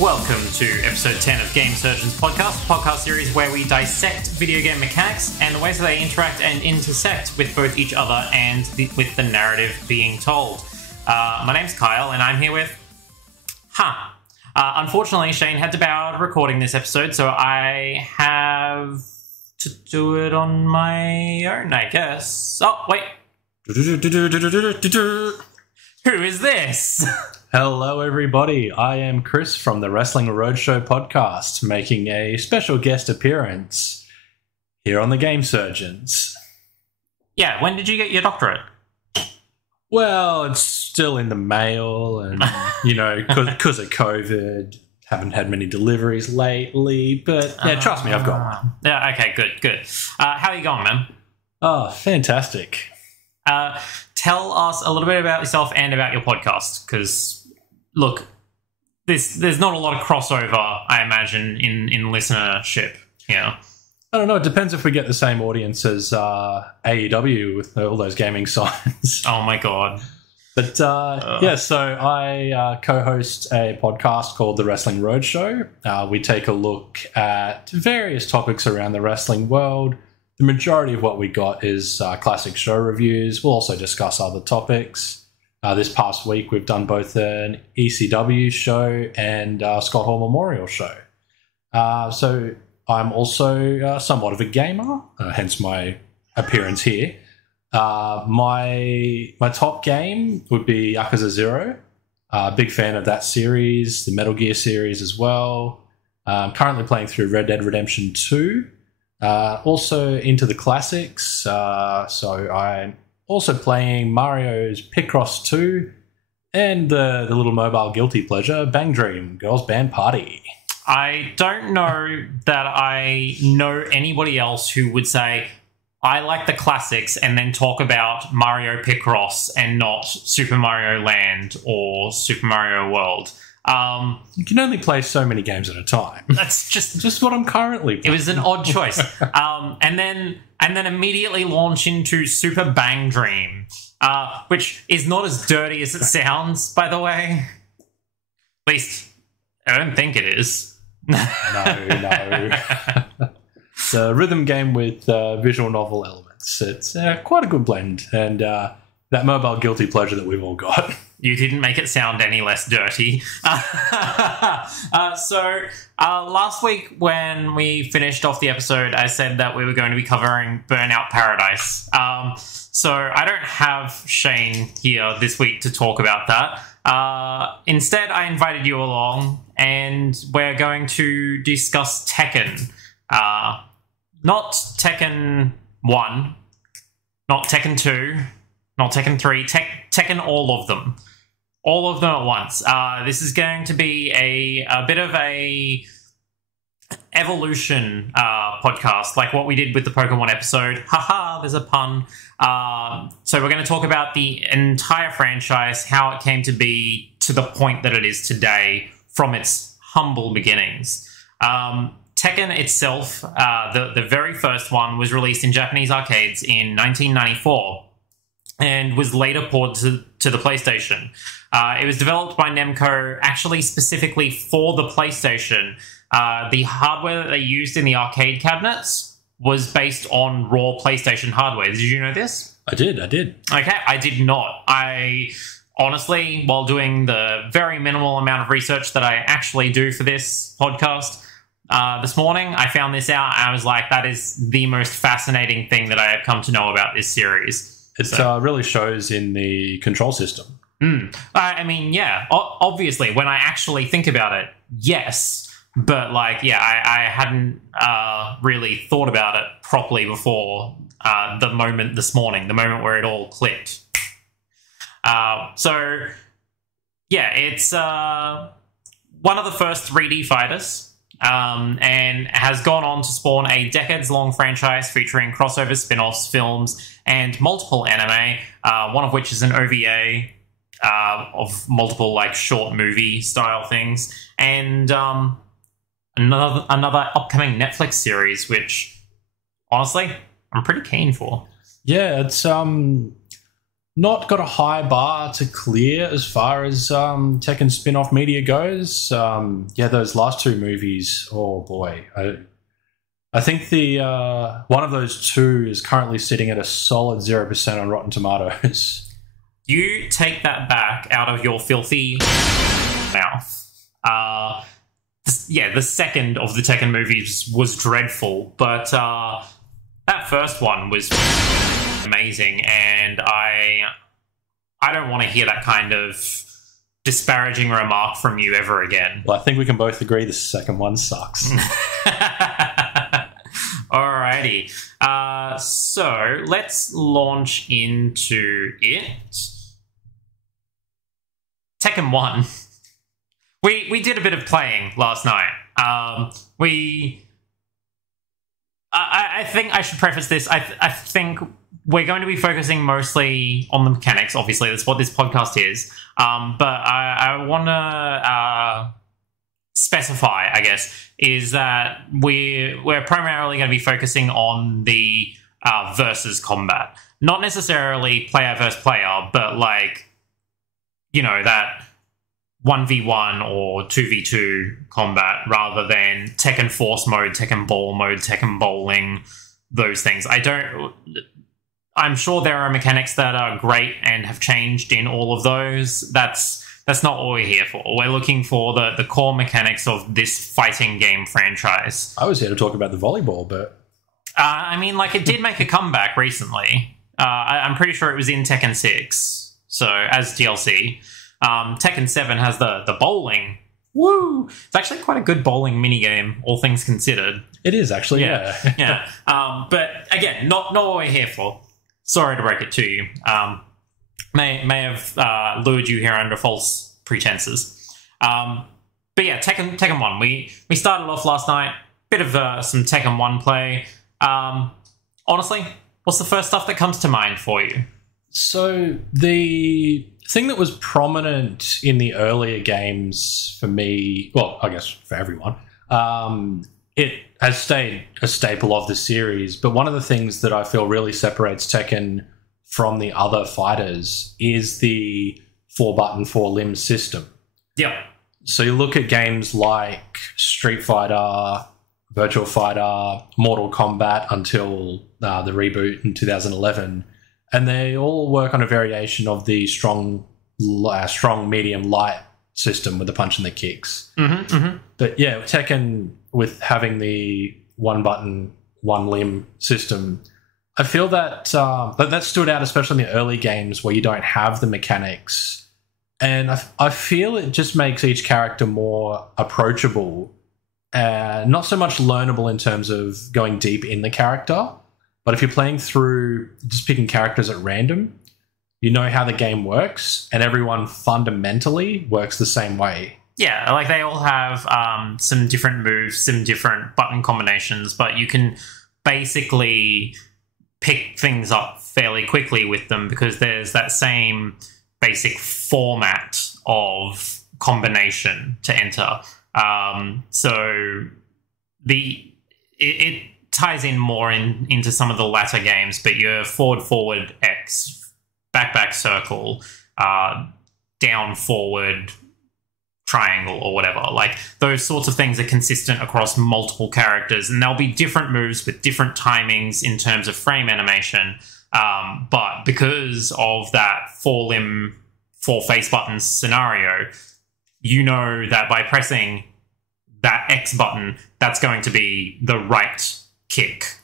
Welcome to episode 10 of Game Surgeon's podcast, a podcast series where we dissect video game mechanics and the ways that they interact and intersect with both each other and with the narrative being told. My name's Kyle, and I'm here with... unfortunately, Shane had to bow out of recording this episode, so I have to do it on my own, I guess. Oh, wait. Who is this? Hello, everybody. I am Chris from the Wrestling Roadshow podcast, making a special guest appearance here on the Game Surgeons. Yeah, when did you get your doctorate? Well, it's still in the mail, and, because of COVID, haven't had many deliveries lately, but, yeah, trust me, I've got one. Yeah, okay, good. How are you going, man? Oh, fantastic. Tell us a little bit about yourself and about your podcast, because, look, there's not a lot of crossover, I imagine, in listenership, I don't know, it depends if we get the same audience as AEW with all those gaming signs. Oh my god. But, so I co-host a podcast called the Wrestling Roadshow. We take a look at various topics around the wrestling world. The majority of what we got is classic show reviews. We'll also discuss other topics. This past week, we've done both an ECW show and Scott Hall Memorial show. So I'm also somewhat of a gamer, hence my appearance here. My top game would be Yakuza 0. Big fan of that series, the Metal Gear series as well. I'm currently playing through Red Dead Redemption 2. Also into the classics, so I'm also playing Mario's Picross 2 and the little mobile guilty pleasure, Bang Dream, Girls Band Party. I don't know that I know anybody else who would say, I like the classics, and then talk about Mario Picross and not Super Mario Land or Super Mario World. You can only play so many games at a time. That's just what I'm currently playing. It was an odd choice. And then immediately launch into Super Bang Dream, which is not as dirty as it sounds, by the way. At least, I don't think it is. No. It's a rhythm game with visual novel elements. It's quite a good blend, and that mobile guilty pleasure that we've all got. You didn't make it sound any less dirty. So last week when we finished off the episode, I said that we were going to be covering Burnout Paradise. So I don't have Shane here this week to talk about that. Instead, I invited you along, and we're going to discuss Tekken. Not Tekken 1, not Tekken 2, not Tekken 3, Tekken all of them. All of them at once. This is going to be a bit of a evolution podcast, like what we did with the Pokemon episode. Haha, there's a pun. So we're going to talk about the entire franchise, how it came to be to the point that it is today from its humble beginnings. Tekken itself, the very first one, was released in Japanese arcades in 1994 and was later ported to the PlayStation. It was developed by Namco actually specifically for the PlayStation. The hardware that they used in the arcade cabinets was based on raw PlayStation hardware. Did you know this? I did. Okay, I did not. I honestly, while doing the very minimal amount of research that I actually do for this podcast, this morning, I found this out. I was like, that is the most fascinating thing that I have come to know about this series. It really shows in the control system. I mean, yeah, obviously, when I actually think about it, yes. But, I hadn't really thought about it properly before the moment this morning, the moment where it all clicked. It's one of the first 3D fighters. And has gone on to spawn a decades-long franchise featuring crossover spin-offs, films, and multiple anime, one of which is an OVA of multiple short movie-style things, and another upcoming Netflix series, which, honestly, I'm pretty keen for. Yeah, it's not got a high bar to clear as far as Tekken spin-off media goes. Those last two movies, oh boy. I think the one of those two is currently sitting at a solid 0% on Rotten Tomatoes. You take that back out of your filthy mouth. The second of the Tekken movies was dreadful, but that first one was amazing, and I don't want to hear that kind of disparaging remark from you ever again. Well, I think we can both agree the second one sucks. Alrighty. So let's launch into it. Tekken 1. We did a bit of playing last night. I think I should preface this. I think we're going to be focusing mostly on the mechanics. Obviously, that's what this podcast is. But I want to specify, I guess, is that we're primarily going to be focusing on the versus combat, not necessarily player versus player, but that 1v1 or 2v2 combat rather than Tekken Force mode, Tekken Ball mode, Tekken Bowling, those things. I'm sure there are mechanics that are great and have changed in all of those. That's not what we're here for. We're looking for the core mechanics of this fighting game franchise. I was here to talk about the volleyball, but... it did make a comeback recently. I'm pretty sure it was in Tekken 6, so as DLC. Tekken 7 has the bowling. Woo! It's actually quite a good bowling minigame, all things considered. It is, actually, yeah. Yeah. But again, not what we're here for. Sorry to break it to you. May have lured you here under false pretenses. But yeah, Tekken 1. We started off last night. Bit of some Tekken 1 play. Honestly, what's the first stuff that comes to mind for you? So the thing that was prominent in the earlier games for me, well, I guess for everyone, it has stayed a staple of the series. But one of the things that I feel really separates Tekken from the other fighters is the 4-button, 4-limb system. Yeah. So you look at games like Street Fighter, Virtua Fighter, Mortal Kombat until the reboot in 2011, and they all work on a variation of the strong, medium, light system with the punch and the kicks. Mm-hmm, mm-hmm. But yeah, Tekken, with having the 1-button, 1-limb system, I feel that that stood out, especially in the early games where you don't have the mechanics. And I feel it just makes each character more approachable. Not so much learnable in terms of going deep in the character, but if you're playing through just picking characters at random, you know how the game works, and everyone fundamentally works the same way. Yeah, they all have some different moves, some different button combinations, but you can basically pick things up fairly quickly with them because there's that same basic format of combination to enter. So it ties in more into some of the latter games, but your forward X, back circle, down forward triangle or whatever, those sorts of things are consistent across multiple characters, and there'll be different moves with different timings in terms of frame animation, but because of that 4-limb, 4-face buttons scenario, you know that by pressing that X button, that's going to be the right kick.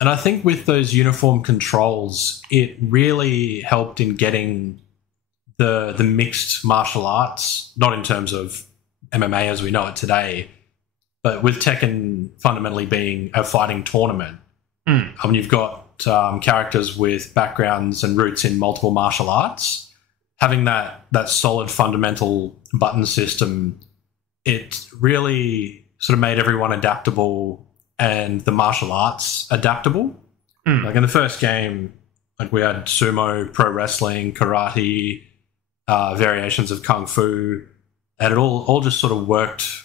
And I think with those uniform controls, it really helped in getting the mixed martial arts, not in terms of MMA as we know it today, but with Tekken fundamentally being a fighting tournament. You've got characters with backgrounds and roots in multiple martial arts. Having that solid fundamental button system, it really sort of made everyone adaptable and the martial arts adaptable. In the first game, we had sumo, pro wrestling, karate, variations of kung fu, and it all just sort of worked.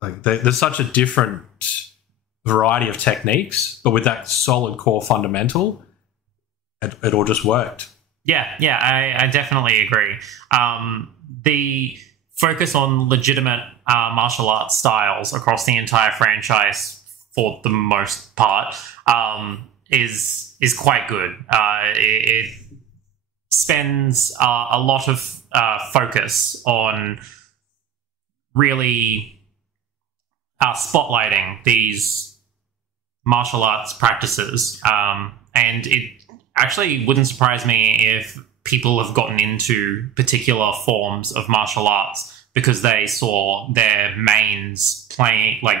There's such a different variety of techniques, but with that solid core fundamental, it all just worked. Yeah, I definitely agree. The focus on legitimate martial arts styles across the entire franchise, for the most part, is quite good. It spends a lot of focus on really spotlighting these martial arts practices, and it actually wouldn't surprise me if people have gotten into particular forms of martial arts because they saw their mains playing, like,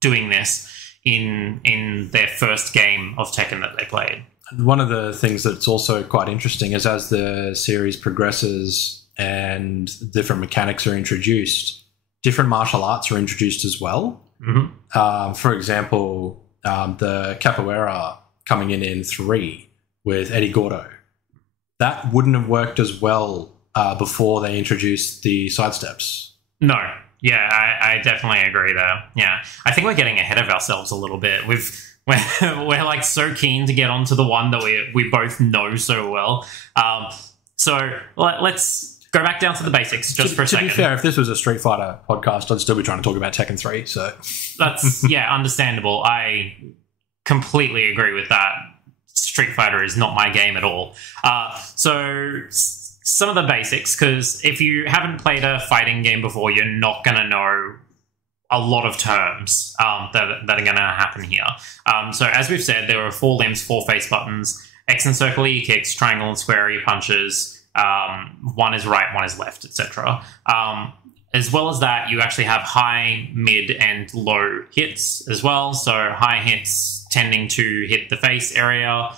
doing this in their first game of Tekken that they played. One of the things that's also quite interesting is as the series progresses and different mechanics are introduced, different martial arts are introduced as well. Mm-hmm. For example, the capoeira coming in 3 with Eddie Gordo. That wouldn't have worked as well before they introduced the sidesteps. No. Yeah, I definitely agree there. Yeah. I think we're getting ahead of ourselves a little bit. We're like so keen to get onto the one that we both know so well. So let's go back down to the basics just for a second. To be fair, if this was a Street Fighter podcast, I'd still be trying to talk about Tekken 3. So that's understandable. I completely agree with that. Street Fighter is not my game at all. So some of the basics, because if you haven't played a fighting game before, you're not going to know a lot of terms that are going to happen here. So as we've said, there are 4 limbs, 4 face buttons, X and circle E kicks, triangle and square E punches, one is right, one is left, etc. As well as that, you actually have high, mid, and low hits as well. So high hits tending to hit the face area,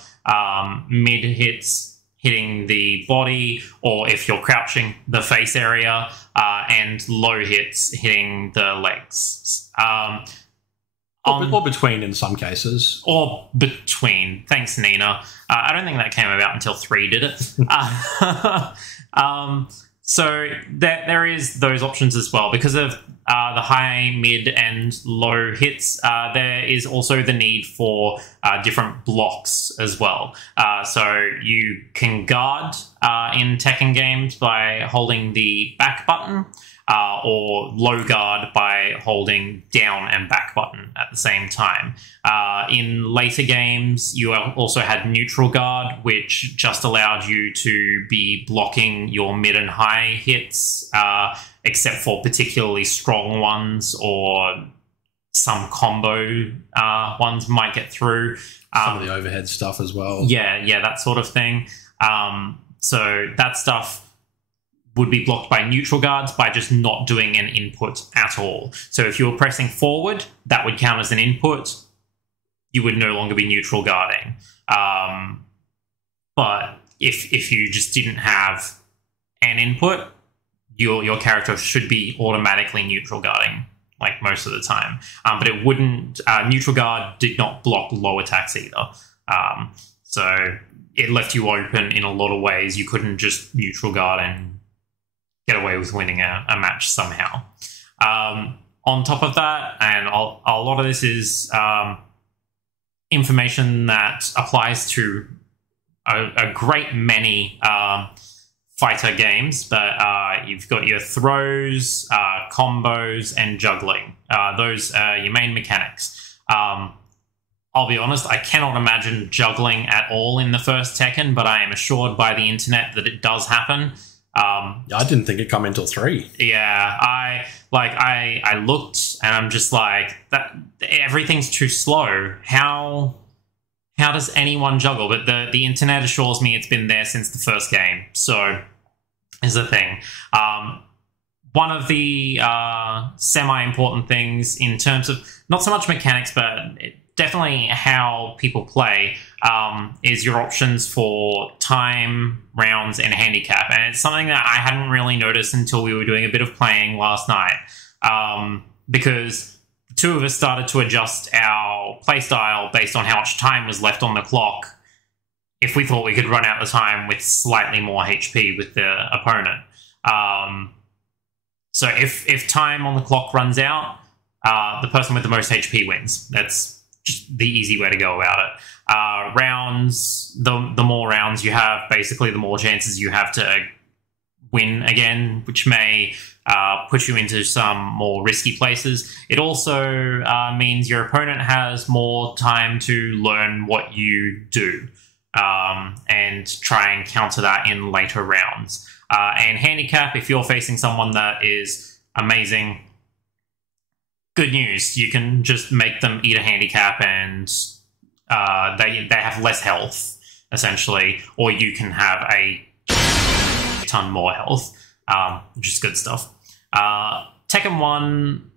mid hits hitting the body, or if you're crouching, the face area, and low hits hitting the legs. Or between in some cases. Or between. Thanks, Nina. I don't think that came about until 3, did it? So there is those options as well. Because of the high, mid, and low hits, there is also the need for different blocks as well. So you can guard in Tekken games by holding the back button, or low guard by holding down and back button at the same time. In later games, you also had neutral guard, which just allowed you to be blocking your mid and high hits, except for particularly strong ones, or some combo ones might get through. Some of the overhead stuff as well. Yeah, that sort of thing. So that stuff would be blocked by neutral guards by just not doing an input at all. So if you were pressing forward, that would count as an input. You would no longer be neutral guarding. But if you just didn't have an input, your character should be automatically neutral guarding, like most of the time. But it wouldn't. Neutral guard did not block low attacks either. So it left you open in a lot of ways. You couldn't just neutral guard and get away with winning a match somehow. On top of that, and a lot of this is information that applies to a great many fighter games, but you've got your throws, combos, and juggling. Those are your main mechanics. I'll be honest, I cannot imagine juggling at all in the first Tekken, but I am assured by the internet that it does happen. I didn't think it'd come until 3. Yeah, I looked and I'm just like, that everything's too slow. How does anyone juggle? But the internet assures me it's been there since the first game. So is the thing. One of the semi-important things in terms of not so much mechanics, but definitely how people play, is your options for time, rounds, and handicap. And it's something that I hadn't really noticed until we were doing a bit of playing last night, because the two of us started to adjust our playstyle based on how much time was left on the clock if we thought we could run out the time with slightly more HP with the opponent. So if time on the clock runs out, the person with the most HP wins. That's just the easy way to go about it. Rounds, the more rounds you have, basically the more chances you have to win again, which may put you into some more risky places. It also means your opponent has more time to learn what you do and try and counter that in later rounds. And handicap, if you're facing someone that is amazing, good news. You can just make them eat a handicap and they have less health, essentially, or you can have a ton more health, which is good stuff. Tekken 1,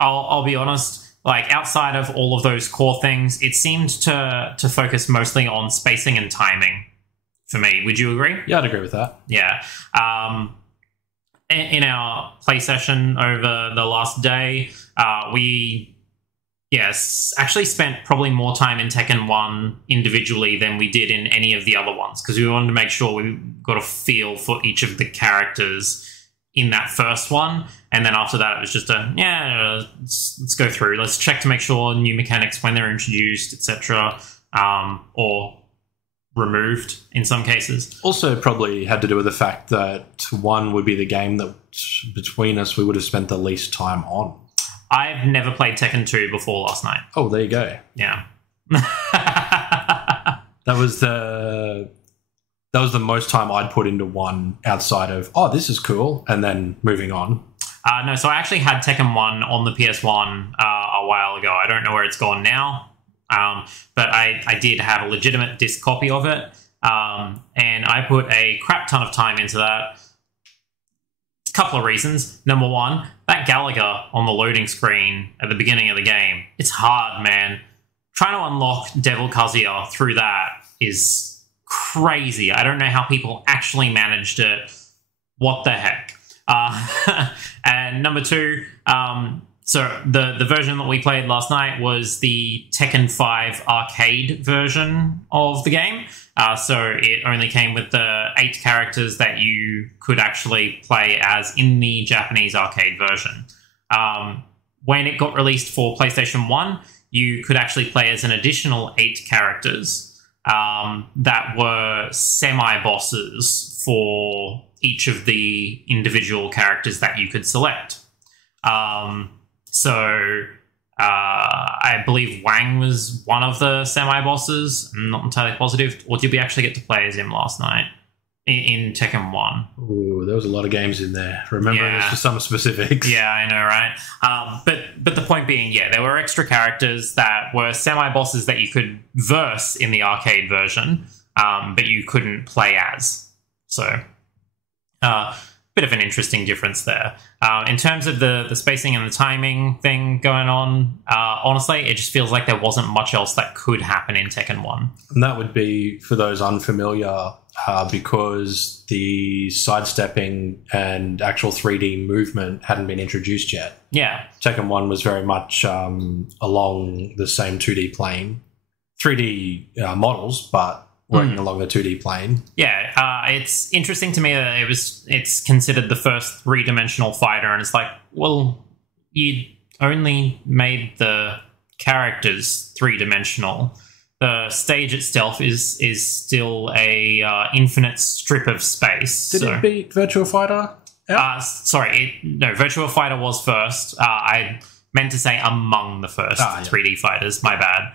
I'll be honest, like outside of all of those core things, it seemed to focus mostly on spacing and timing for me. Would you agree? Yeah, I'd agree with that. Yeah. In our play session over the last day, we actually spent probably more time in Tekken 1 individually than we did in any of the other ones, because we wanted to make sure we got a feel for each of the characters in that first one, and then after that it was just let's go through, let's check to make sure new mechanics when they're introduced, etc., or removed in some cases. Also probably had to do with the fact that 1 would be the game that between us we would have spent the least time on. I've never played Tekken 2 before last night. Oh, there you go. Yeah. That was the most time I'd put into 1 outside of, oh, this is cool, and then moving on. No, so I actually had Tekken 1 on the PS1 a while ago. I don't know where it's gone now, but I did have a legitimate disc copy of it, and I put a crap ton of time into that. A couple of reasons. Number one, that Gallagher on the loading screen at the beginning of the game, it's hard, man. Trying to unlock Devil Kazuya through that is crazy. I don't know how people actually managed it. What the heck? And number two, so the version that we played last night was the Tekken 5 arcade version of the game. So it only came with the 8 characters that you could actually play as in the Japanese arcade version. When it got released for PlayStation 1, you could actually play as an additional 8 characters that were semi-bosses for each of the individual characters that you could select. I believe Wang was one of the semi-bosses. I'm not entirely positive. Or did we actually get to play as him last night in Tekken 1? Ooh, there was a lot of games in there. Remembering this for some specifics. Yeah, I know, right? But the point being, there were extra characters that were semi-bosses that you could verse in the arcade version, but you couldn't play as. So, bit of an interesting difference there. In terms of the spacing and the timing thing going on, honestly, it just feels like there wasn't much else that could happen in Tekken 1. And that would be, for those unfamiliar, because the sidestepping and actual 3D movement hadn't been introduced yet. Yeah. Tekken 1 was very much along the same 2D plane. 3D models, but working along the 2D plane. Yeah, it's interesting to me that it's considered the first 3-dimensional fighter, and it's like, well, you only made the characters 3-dimensional. The stage itself is still a infinite strip of space. Did it beat Virtua Fighter? Virtua Fighter was first. I meant to say among the first 3D fighters. My bad.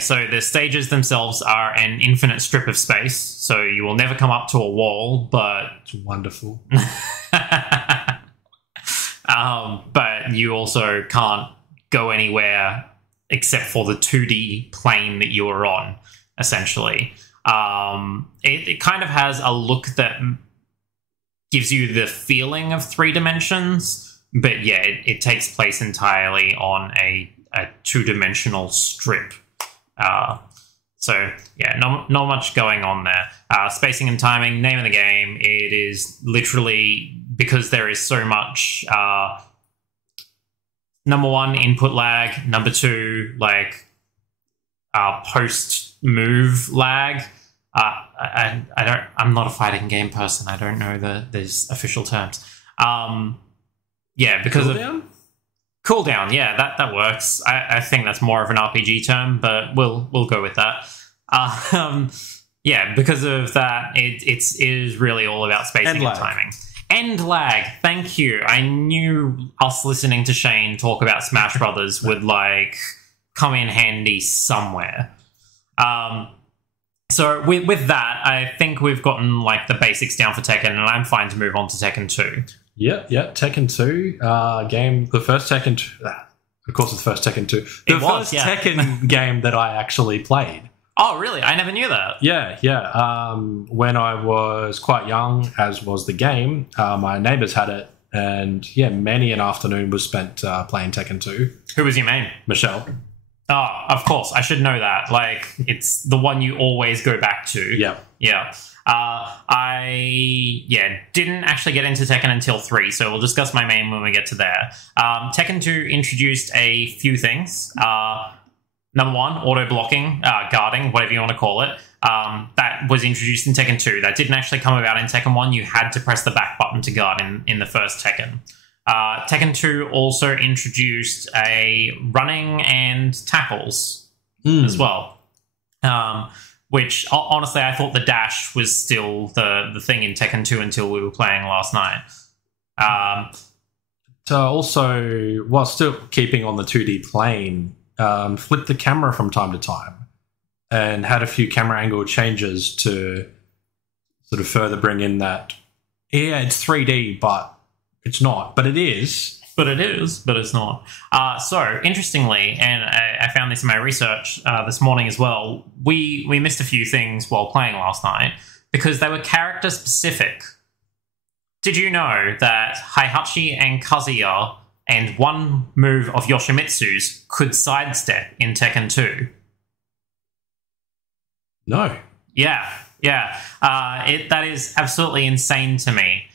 So the stages themselves are an infinite strip of space, so you will never come up to a wall, but... It's wonderful. But you also can't go anywhere except for the 2D plane that you are on, essentially. It kind of has a look that gives you the feeling of 3 dimensions, but it takes place entirely on a 2-dimensional strip. Not much going on there. Spacing and timing, name of the game. It is literally, because there is so much, number one, input lag. Number two, post-move lag. I'm not a fighting game person. I don't know these official terms. Because cooldown? Cooldown, yeah, that works. I think that's more of an RPG term, but we'll go with that. Yeah, because of that, it is really all about spacing and timing. End lag, thank you. I knew us listening to Shane talk about Smash Brothers would like come in handy somewhere. So with that, I think we've gotten like the basics down for Tekken, and I'm fine to move on to Tekken 2. Yeah, Tekken 2 game, the first Tekken 2. Of course, it's the first Tekken 2. The first Tekken game that I actually played. Oh, really? I never knew that. Yeah. When I was quite young, as was the game, my neighbours had it, and yeah, many an afternoon was spent playing Tekken 2. Who was your main? Michelle. Oh, of course. I should know that. Like, it's the one you always go back to. Yeah. I didn't actually get into Tekken until 3, so we'll discuss my main when we get to there. Tekken 2 introduced a few things. Number one, auto-blocking, guarding, whatever you want to call it. That was introduced in Tekken 2. That didn't actually come about in Tekken 1. You had to press the back button to guard in the first Tekken. Tekken 2 also introduced a running and tackles as well. Which, honestly, I thought the dash was still the thing in Tekken 2 until we were playing last night. Also, while still keeping on the 2D plane, flipped the camera from time to time and had a few camera angle changes to sort of further bring in that, yeah, it's 3D, but it's not. But it is. But it's not. So, interestingly, and I found this in my research this morning as well, we missed a few things while playing last night because they were character-specific. Did you know that Heihachi and Kazuya and one move of Yoshimitsu's could sidestep in Tekken 2? No. Yeah. That is absolutely insane to me.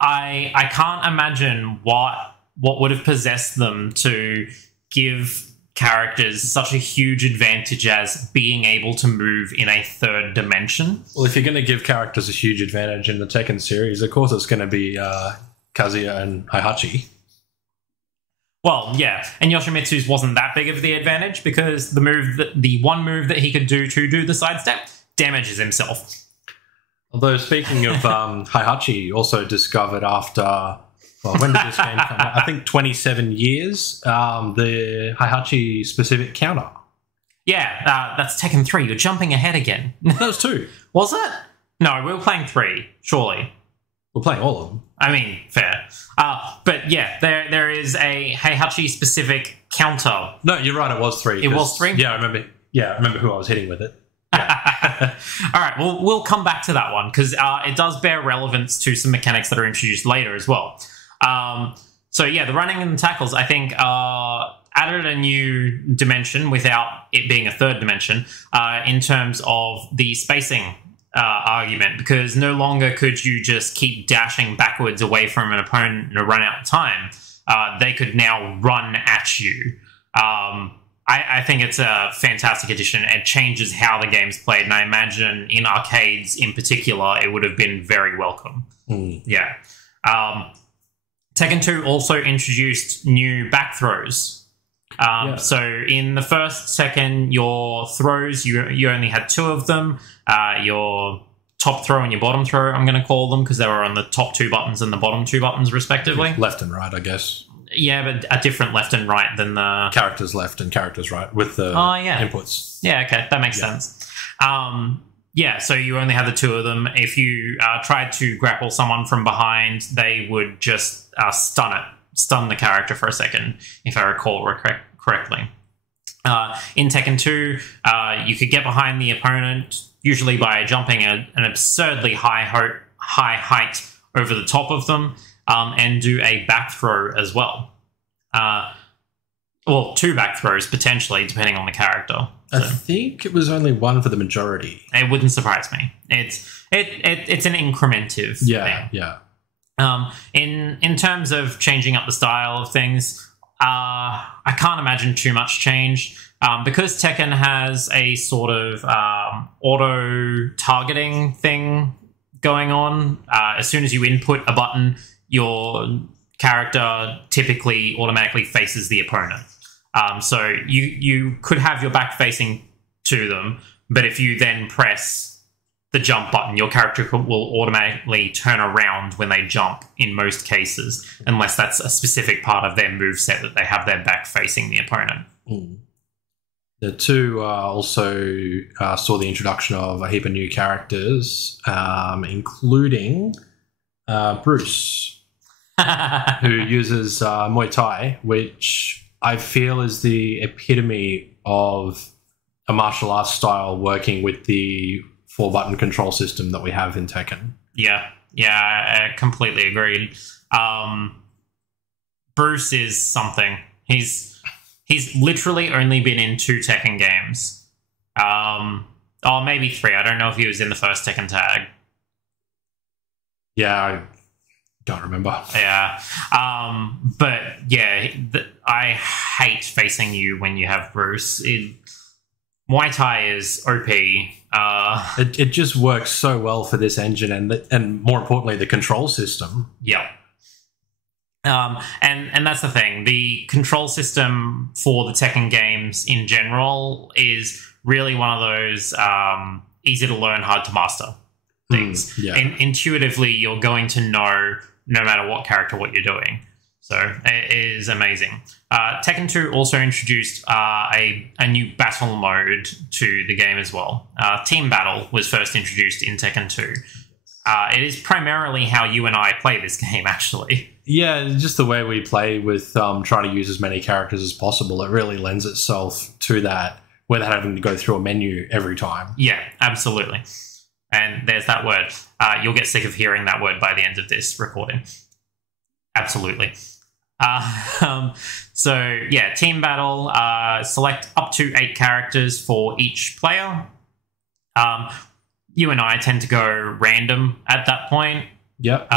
I can't imagine what would have possessed them to give characters such a huge advantage as being able to move in a third dimension. Well, if you're going to give characters a huge advantage in the Tekken series, of course it's going to be Kazuya and Heihachi. Well, yeah, and Yoshimitsu's wasn't that big of the advantage because the one move that he could do to do the sidestep damages himself. Although, speaking of Heihachi, also discovered after, well, when did this game come out? I think 27 years, the Heihachi specific counter. Yeah, that's Tekken 3. You're jumping ahead again. That was 2. Was it? No, we were playing 3, surely. We're playing all of them. I mean, fair. But yeah, there is a Heihachi specific counter. No, you're right, it was 3. It was 3? Yeah, I remember who I was hitting with it. Yeah. All right, well, we'll come back to that one because it does bear relevance to some mechanics that are introduced later as well. So yeah, the running and the tackles, I think, added a new dimension without it being a third dimension in terms of the spacing argument, because no longer could you just keep dashing backwards away from an opponent to run out of time. They could now run at you. I think it's a fantastic addition. It changes how the game's played, and I imagine in arcades in particular, it would have been very welcome. Yeah. Tekken 2 also introduced new back throws. So in the first Tekken, your throws, you only had 2 of them. Your top throw and your bottom throw, I'm going to call them, because they were on the top 2 buttons and the bottom 2 buttons, respectively. Left and right, I guess. Yeah, but a different left and right than the... Characters left and characters right with the inputs. Yeah, okay, that makes sense. So you only had the 2 of them. If you tried to grapple someone from behind, they would just stun the character for a second, if I recall correctly. In Tekken 2, you could get behind the opponent, usually by jumping an absurdly high height over the top of them, and do a back throw as well. 2 back throws, potentially, depending on the character. So, I think it was only 1 for the majority. It wouldn't surprise me. It's an incrementive thing. Yeah. In terms of changing up the style of things, I can't imagine too much change. Because Tekken has a sort of auto-targeting thing going on, as soon as you input a button, your character typically automatically faces the opponent. So you could have your back facing to them, but if you then press the jump button, your character will automatically turn around when they jump in most cases, unless that's a specific part of their moveset that they have their back facing the opponent. The two also saw the introduction of a heap of new characters, including Bruce, who uses Muay Thai, which I feel is the epitome of a martial arts style working with the 4-button control system that we have in Tekken. Yeah, I completely agreed. Bruce is something. He's literally only been in 2 Tekken games. Maybe 3. I don't know if he was in the first Tekken tag. Yeah, I don't remember. Yeah. But yeah, I hate facing you when you have Bruce. Muay Thai is OP. It just works so well for this engine and more importantly, the control system. Yeah. And that's the thing. The control system for the Tekken games in general is really one of those easy to learn, hard to master things. Intuitively, you're going to know no matter what character what you're doing. So it is amazing. Tekken 2 also introduced a new battle mode to the game as well. Team Battle was first introduced in Tekken 2. It is primarily how you and I play this game, actually. Yeah, just the way we play with trying to use as many characters as possible. It really lends itself to that without having to go through a menu every time. Yeah, absolutely. And there's that word. You'll get sick of hearing that word by the end of this recording. Absolutely. So, yeah, Team Battle. Select up to 8 characters for each player. You and I tend to go random at that point. Yep.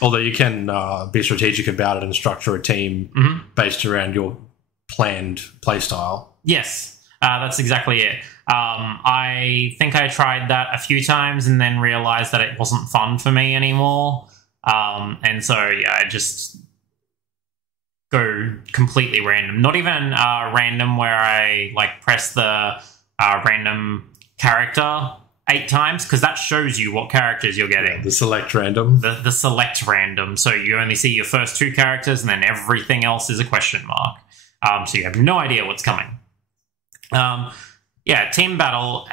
Although you can be strategic about it and structure a team based around your planned playstyle. Yes, that's exactly it. I think I tried that a few times and then realized that it wasn't fun for me anymore. And so, yeah, I just go completely random. Not even random where I press the random character 8 times, because that shows you what characters you're getting. Yeah, the select random. The select random. So you only see your first 2 characters and then everything else is a question mark. So you have no idea what's coming. Yeah, Team Battle.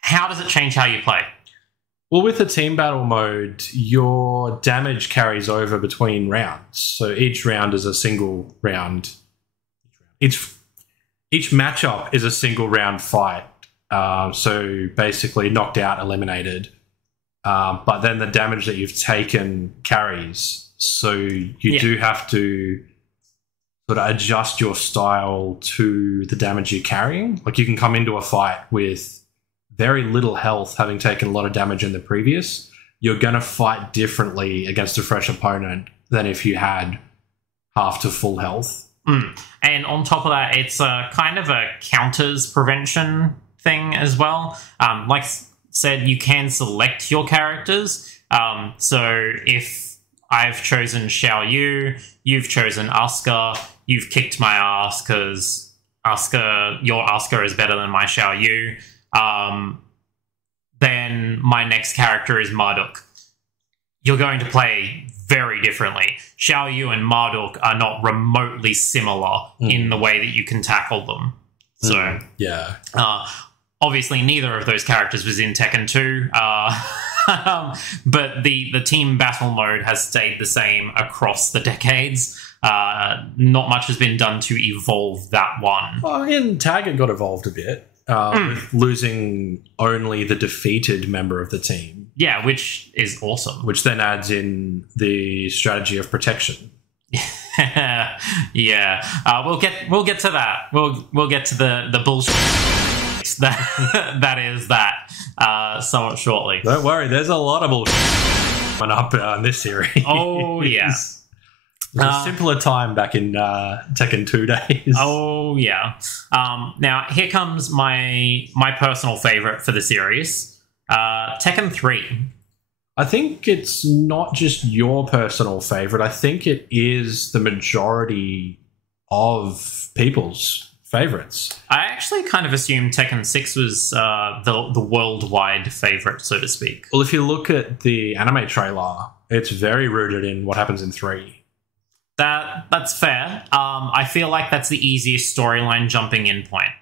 How does it change how you play? Well, with the Team Battle mode, your damage carries over between rounds. So each round is a single round. Each matchup is a single round fight. So basically knocked out, eliminated. But then the damage that you've taken carries. So you do have to sort of adjust your style to the damage you're carrying. Like you can come into a fight with very little health, having taken a lot of damage in the previous. You're going to fight differently against a fresh opponent than if you had half to full health. And on top of that, it's a kind of a counters prevention thing as well. Like said, you can select your characters. So if I've chosen Xiao Yu, you've chosen Asuka, you've kicked my ass because your Asuka is better than my Xiao Yu, then my next character is Marduk. You're going to play very differently. Xiao Yu and Marduk are not remotely similar in the way that you can tackle them. So, obviously, neither of those characters was in Tekken 2, but the team battle mode has stayed the same across the decades. Not much has been done to evolve that one. Well, in Tag, it got evolved a bit, with losing only the defeated member of the team. Yeah, which is awesome. Which then adds in the strategy of protection. Yeah, we'll get to that. We'll get to the bullshit that is that somewhat shortly. Don't worry, there's a lot of bullshit coming up in this series. Oh yeah, it was a simpler time back in Tekken 2 days. Oh yeah. Now here comes my personal favorite for the series, Tekken 3. I think it's not just your personal favorite. I think it is the majority of people's favorites. I actually kind of assumed Tekken 6 was the worldwide favorite, so to speak. Well, if you look at the anime trailer, it's very rooted in what happens in 3. That's fair. I feel like that's the easiest storyline jumping in point.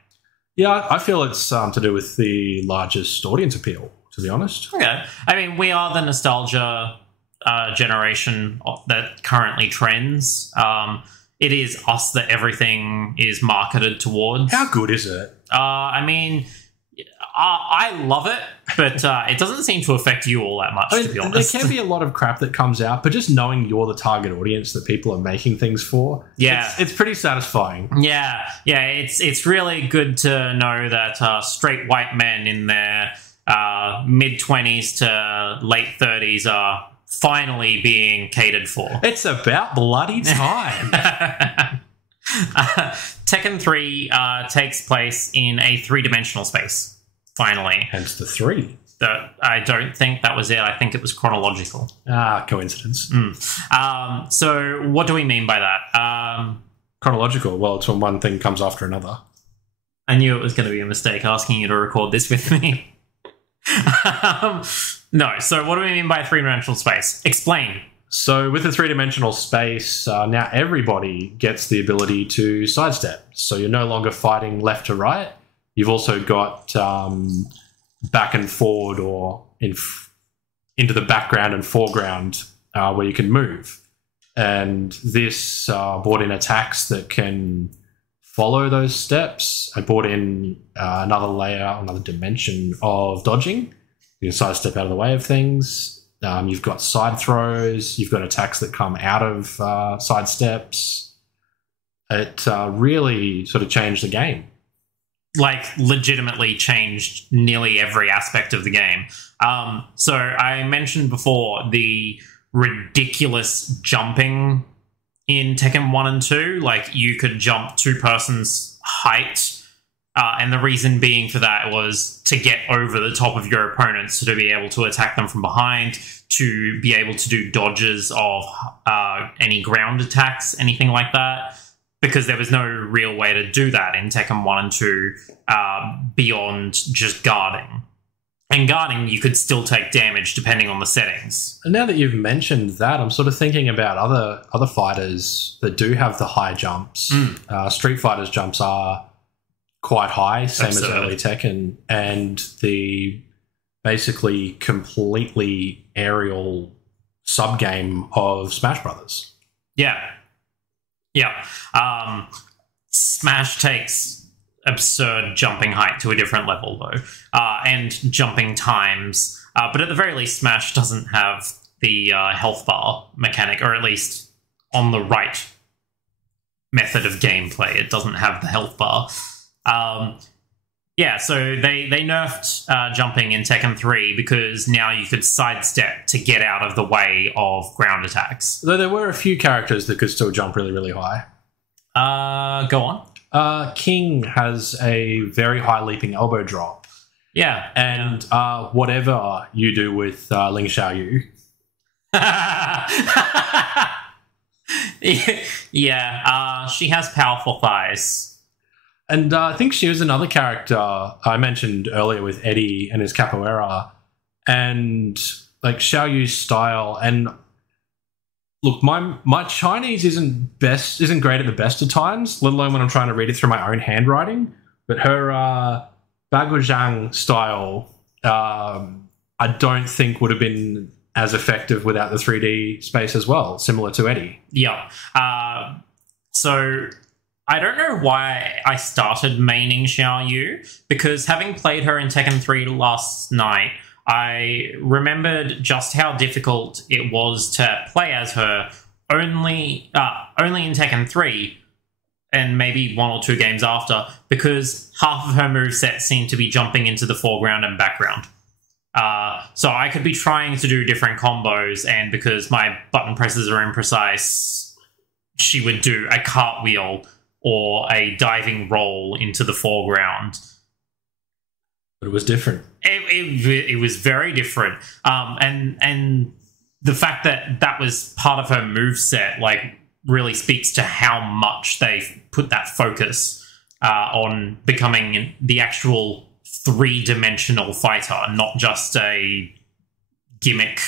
Yeah, I feel it's to do with the largest audience appeal, to be honest. Okay. I mean, we are the nostalgia generation that currently trends. It is us that everything is marketed towards. How good is it? I mean, I love it, but it doesn't seem to affect you all that much, to be honest. There can be a lot of crap that comes out, but just knowing you're the target audience that people are making things for, it's pretty satisfying. Yeah, it's really good to know that straight white men in their mid-20s to late 30s are finally being catered for. It's about bloody time. Tekken 3 takes place in a 3-dimensional space, finally. Hence the 3. I don't think that was it. I think it was chronological. Coincidence. So what do we mean by that? Chronological? Well, it's when one thing comes after another. I knew it was going to be a mistake asking you to record this with me. No, so what do we mean by 3-dimensional space? Explain. So with the 3-dimensional space, now everybody gets the ability to sidestep. So you're no longer fighting left to right. You've also got back and forward or into the background and foreground where you can move. And this brought in attacks that can follow those steps. I brought in another layer, another dimension of dodging. You can sidestep out of the way of things. You've got side throws. You've got attacks that come out of side steps. It really sort of changed the game. Like, legitimately changed nearly every aspect of the game. So I mentioned before the ridiculous jumping in Tekken 1 and 2. Like, you could jump 2 persons' height. And the reason being for that was to get over the top of your opponents, to be able to attack them from behind, to be able to do dodges of any ground attacks, anything like that. Because there was no real way to do that in Tekken 1 and 2 beyond just guarding. And guarding, you could still take damage depending on the settings. And now that you've mentioned that, I'm sort of thinking about other fighters that do have the high jumps. Street Fighter's jumps are quite high, same as early Tekken, and the basically completely aerial sub-game of Smash Brothers. Yeah. Smash takes absurd jumping height to a different level, though, and jumping times. But at the very least, Smash doesn't have the health bar mechanic, or at least on the right method of gameplay, it doesn't have the health bar. So they nerfed jumping in Tekken 3 because now you could sidestep to get out of the way of ground attacks. Though there were a few characters that could still jump really, really high. Go on. King has a very high leaping elbow drop. Yeah. And whatever you do with Ling Xiaoyu. She has powerful thighs. And I think she was another character I mentioned earlier with Eddie and his capoeira, and like Xiaoyu's style. And look, my Chinese isn't great at the best of times, let alone when I'm trying to read it through my own handwriting. But her Baguzhang style, I don't think would have been as effective without the 3D space as well, similar to Eddie. Yeah. So I don't know why I started maining Xiaoyu, because having played her in Tekken 3 last night, I remembered just how difficult it was to play as her only in Tekken 3 and maybe 1 or 2 games after, because half of her moveset seemed to be jumping into the foreground and background. So I could be trying to do different combos, and because my button presses are imprecise, she would do a cartwheel or a diving roll into the foreground. But it was different. It was very different. And the fact that that was part of her moveset, like, really speaks to how much they put that focus on becoming the actual three-dimensional fighter, not just a gimmick,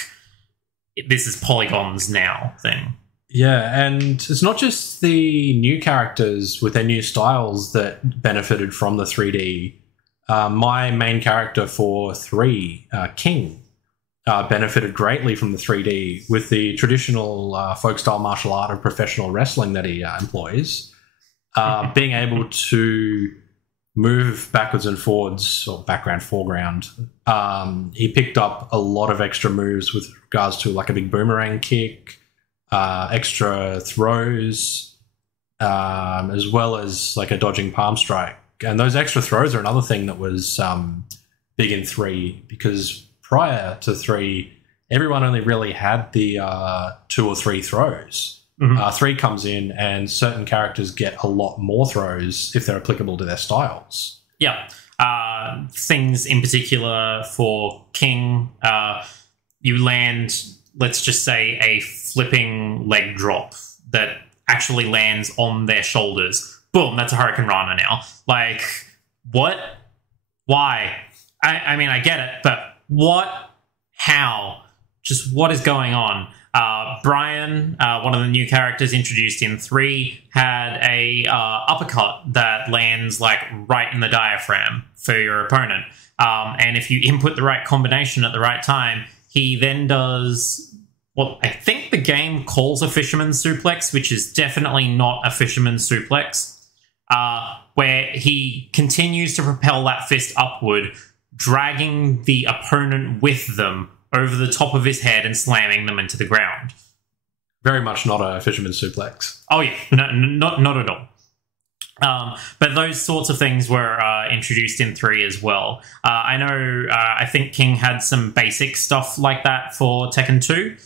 this is polygons now thing. Yeah, and it's not just the new characters with their new styles that benefited from the 3D. My main character for 3, King, benefited greatly from the 3D with the traditional folk-style martial art of professional wrestling that he employs. Being able to move backwards and forwards, or background, foreground. He picked up a lot of extra moves with regards to like a big boomerang kick, extra throws, as well as like a dodging palm strike. And those extra throws are another thing that was big in 3, because prior to 3, everyone only really had the 2 or 3 throws. 3 comes in and certain characters get a lot more throws if they're applicable to their styles. Yeah. Things in particular for King, you land, let's just say, a flipping leg drop that actually lands on their shoulders. Boom, that's a Hurricane Rana now. Like, what? Why? I mean, I get it, but what? How? Just what is going on? Brian, one of the new characters introduced in 3, had a uppercut that lands like right in the diaphragm for your opponent. And if you input the right combination at the right time, he then does what I think the game calls a fisherman's suplex, which is definitely not a fisherman's suplex, where he continues to propel that fist upward, dragging the opponent with them over the top of his head and slamming them into the ground. Very much not a fisherman's suplex. Oh, yeah. No, not at all. But those sorts of things were introduced in 3 as well. I know, I think King had some basic stuff like that for Tekken 2.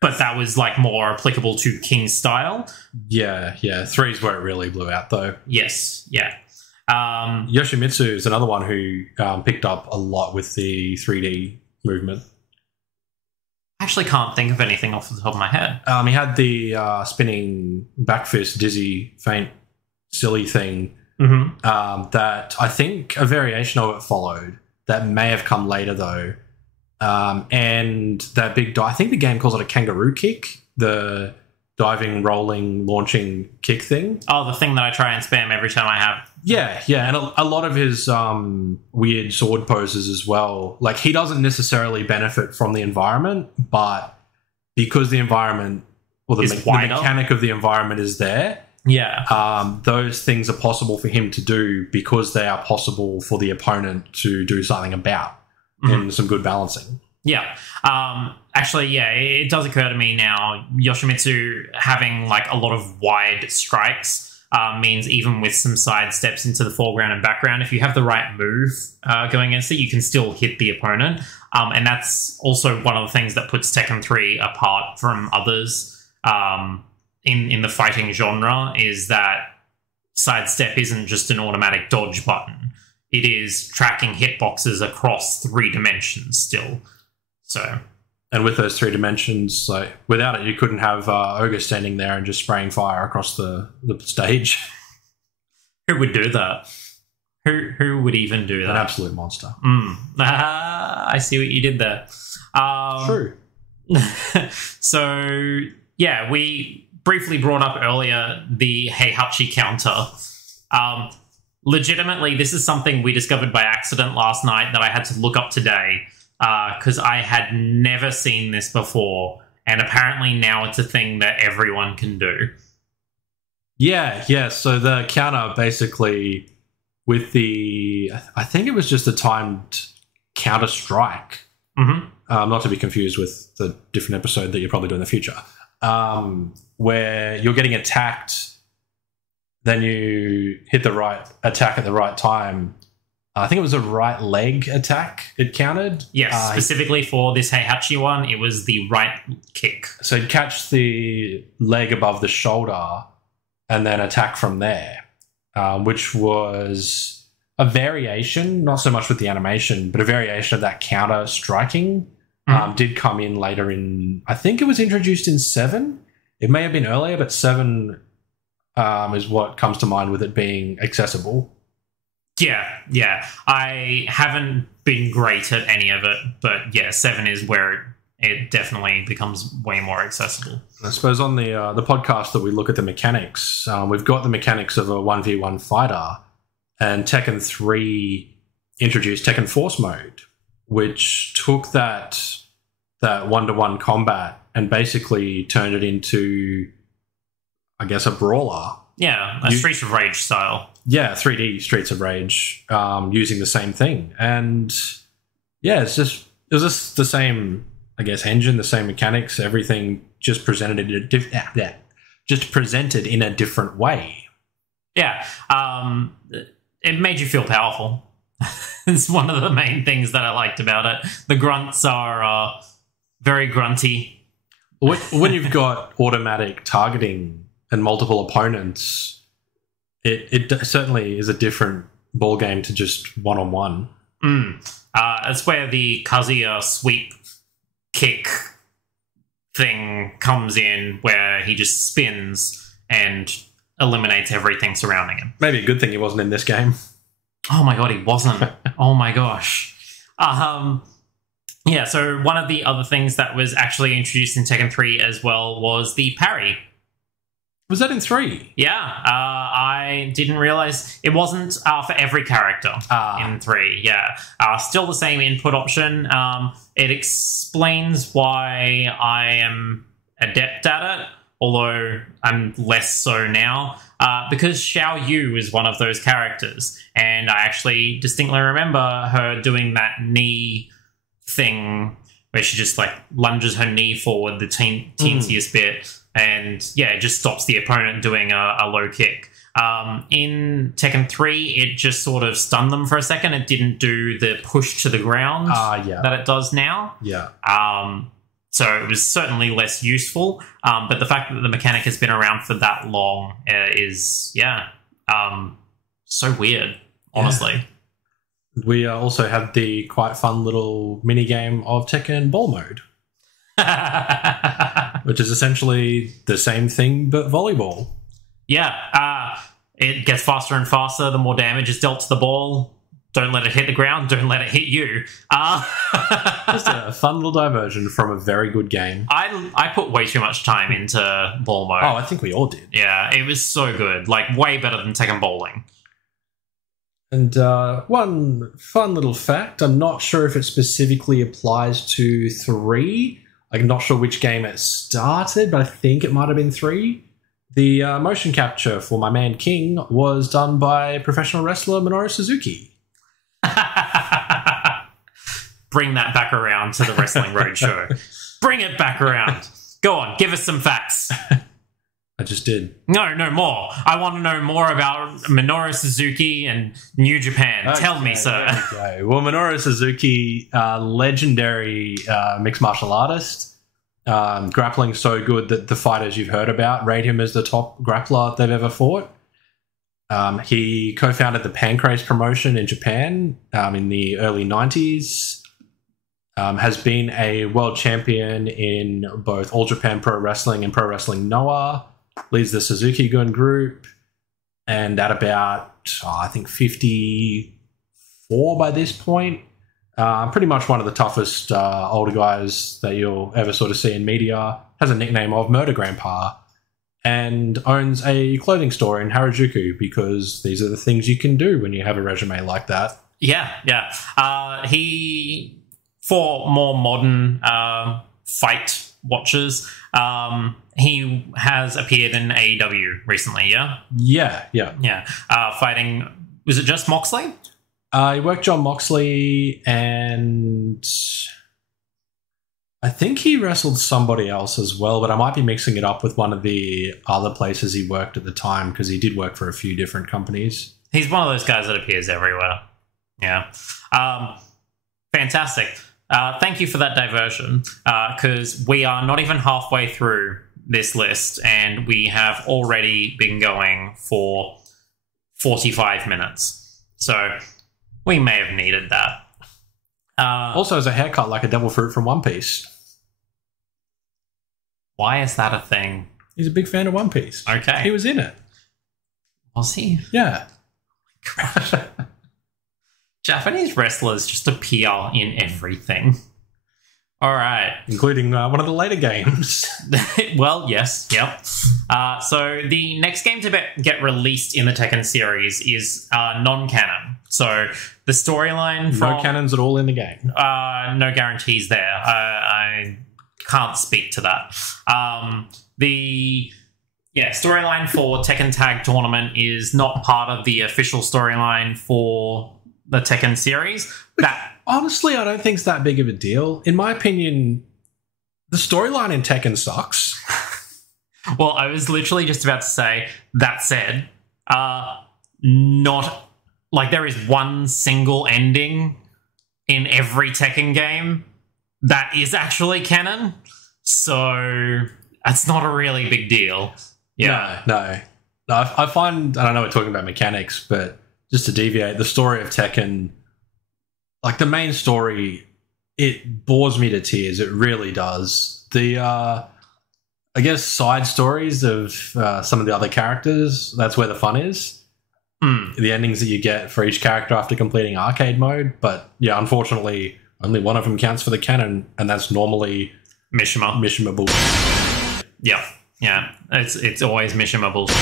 But that was like more applicable to King's style. Yeah. 3's where it really blew out, though. Yes, yeah. Yoshimitsu is another one who picked up a lot with the 3D movement. I actually can't think of anything off the top of my head. He had the spinning back fist, dizzy, faint, silly thing that I think a variation of it followed that may have come later, though. And that big I think the game calls it a kangaroo kick, the diving, rolling, launching kick thing. Oh, the thing that I try and spam every time I have. Yeah, and a lot of his weird sword poses as well. Like, he doesn't necessarily benefit from the environment, but because the environment, or the mechanic of the environment is there, those things are possible for him to do because they are possible for the opponent to do something about in some good balancing. Yeah. Actually, yeah, it does occur to me now, Yoshimitsu having like a lot of wide strikes means even with some side steps into the foreground and background, if you have the right move going against it, you can still hit the opponent. And that's also one of the things that puts Tekken 3 apart from others in the fighting genre, is that sidestep isn't just an automatic dodge button. It is tracking hitboxes across 3 dimensions still. So, and with those 3 dimensions, like, without it, you couldn't have Ogre standing there and just spraying fire across the stage. Who would do that? Who would even do that? An absolute monster. I see what you did there. True. So, yeah, we briefly brought up earlier the Heihachi counter. Legitimately, this is something we discovered by accident last night that I had to look up today. Because I had never seen this before, and apparently now it's a thing that everyone can do. Yeah. So the counter basically with the, I think it was just a timed counter strike. Not to be confused with the different episode that you'll probably do in the future, where you're getting attacked, then you hit the right attack at the right time. I think it was a right leg attack it counted. Yes, specifically for this Heihachi one, it was the right kick. So he'd catch the leg above the shoulder and then attack from there, which was a variation, not so much with the animation, but a variation of that counter striking did come in later in, I think it was introduced in 7. It may have been earlier, but 7 is what comes to mind with it being accessible. Yeah. I haven't been great at any of it, but yeah, 7 is where it definitely becomes way more accessible. I suppose on the podcast that we look at the mechanics, we've got the mechanics of a 1v1 fighter, and Tekken 3 introduced Tekken Force Mode, which took that one-to-one combat and basically turned it into, I guess, a brawler. Yeah, a Streets of Rage style. Yeah, 3D Streets of Rage, using the same thing. And yeah, it was just the same, I guess, engine, the same mechanics, everything just presented in a different way. Yeah, it made you feel powerful. It's one of the main things that I liked about it. The grunts are very grunty. When you've got automatic targeting and multiple opponents, it certainly is a different ball game to just one-on-one. That's where the Kazuya sweep kick thing comes in, where he just spins and eliminates everything surrounding him. Maybe a good thing he wasn't in this game. Oh my god, he wasn't. Oh my gosh. Yeah, so one of the other things that was actually introduced in Tekken 3 as well was the parry. Was that in 3? Yeah, I didn't realize it wasn't for every character in 3. Yeah, still the same input option. It explains why I am adept at it, although I'm less so now, because Xiao Yu is one of those characters, and I actually distinctly remember her doing that knee thing where she just like lunges her knee forward the teensiest bit, and yeah, it just stops the opponent doing a low kick. In Tekken 3, it just sort of stunned them for a second. It didn't do the push to the ground that it does now. Yeah. So it was certainly less useful. But the fact that the mechanic has been around for that long is, so weird, honestly. Yeah. We also have the quite fun little mini game of Tekken Ball Mode, which is essentially the same thing but volleyball. Yeah, it gets faster and faster the more damage is dealt to the ball. Don't let it hit the ground. Don't let it hit you. Just a fun little diversion from a very good game. I put way too much time into ball mode. Oh, I think we all did. Yeah, it was so good. Like, way better than Tekken Bowling. And one fun little fact, I'm not sure if it specifically applies to 3. I'm not sure which game it started, but I think it might have been 3. The motion capture for my man King was done by professional wrestler Minoru Suzuki. Bring that back around to the Wrestling Roadshow. Bring it back around. Go on, give us some facts. I just did. No more. I want to know more about Minoru Suzuki and New Japan. Okay, tell me, sir. Okay. Well, Minoru Suzuki, legendary mixed martial artist, grappling so good that the fighters you've heard about rate him as the top grappler they've ever fought. He co-founded the Pancrase promotion in Japan in the early 90s. Has been a world champion in both All Japan Pro Wrestling and Pro Wrestling Noah. Leads the Suzuki-gun group. And at about, I think, 54 by this point. Pretty much one of the toughest older guys that you'll ever sort of see in media. Has a nickname of Murder Grandpa. And owns a clothing store in Harajuku, because these are the things you can do when you have a resume like that. Yeah. He, for more modern fight watchers, he has appeared in AEW recently, yeah? Yeah. Fighting, was it just Moxley? He worked John Moxley, and I think he wrestled somebody else as well, but I might be mixing it up with one of the other places he worked at the time, because he did work for a few different companies. He's one of those guys that appears everywhere. Yeah. Fantastic. Thank you for that diversion, because we are not even halfway through this list, and we have already been going for 45 minutes. So we may have needed that. Also has a haircut like a devil fruit from One Piece. Why is that a thing? He's a big fan of One Piece. Okay. He was in it. Was he? Yeah. Japanese wrestlers just appear in everything. All right. Including one of the later games. Well, yes. Yep. So the next game to get released in the Tekken series is non-canon. So the storyline from... No cannons at all in the game. No guarantees there. I can't speak to that. The storyline for Tekken Tag Tournament is not part of the official storyline for the Tekken series. Honestly, I don't think it's that big of a deal. In my opinion, the storyline in Tekken sucks. Well, I was literally just about to say, that said, not... Like, there is one single ending in every Tekken game that is actually canon. So, it's not a really big deal. Yeah. No, I find... I don't know we're talking about mechanics, but just to deviate, the story of Tekken... Like, the main story, it bores me to tears. It really does. The, I guess, side stories of some of the other characters, that's where the fun is. The endings that you get for each character after completing arcade mode. But, yeah, unfortunately, only one of them counts for the canon, and that's normally... Mishima bullshit. Yeah. It's always Mishima bullshit.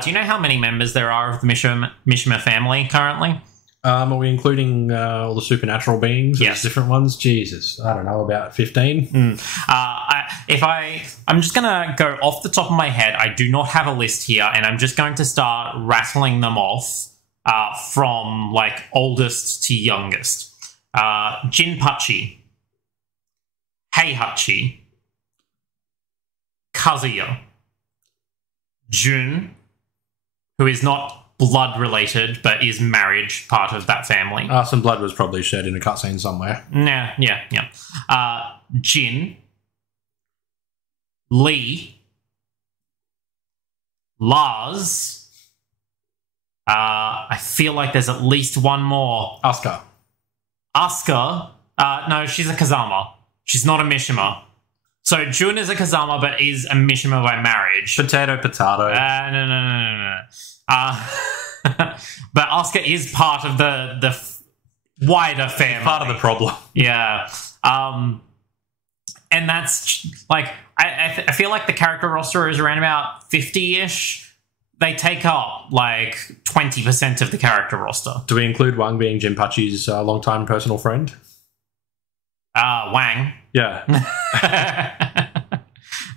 Do you know how many members there are of the Mishima family currently? Are we including all the supernatural beings? Yes. Different ones? Jesus. I don't know, about 15? I'm just going to go off the top of my head. I do not have a list here, and I'm just going to start rattling them off from, like, oldest to youngest. Jinpachi, Heihachi, Kazuya, Jun, who is not blood related, but is marriage part of that family. Some blood was probably shed in a cutscene somewhere. Yeah. Jin, Lee, Lars. I feel like there's at least one more. Asuka. No, she's a Kazama. She's not a Mishima. So Jun is a Kazama, but is a Mishima by marriage. Potato. No. But Asuka is part of the wider family. Part of the problem. Yeah. And that's, like, I feel like the character roster is around about 50-ish. They take up, like, 20% of the character roster. Do we include Wang being Jinpachi's longtime personal friend? Wang. Yeah.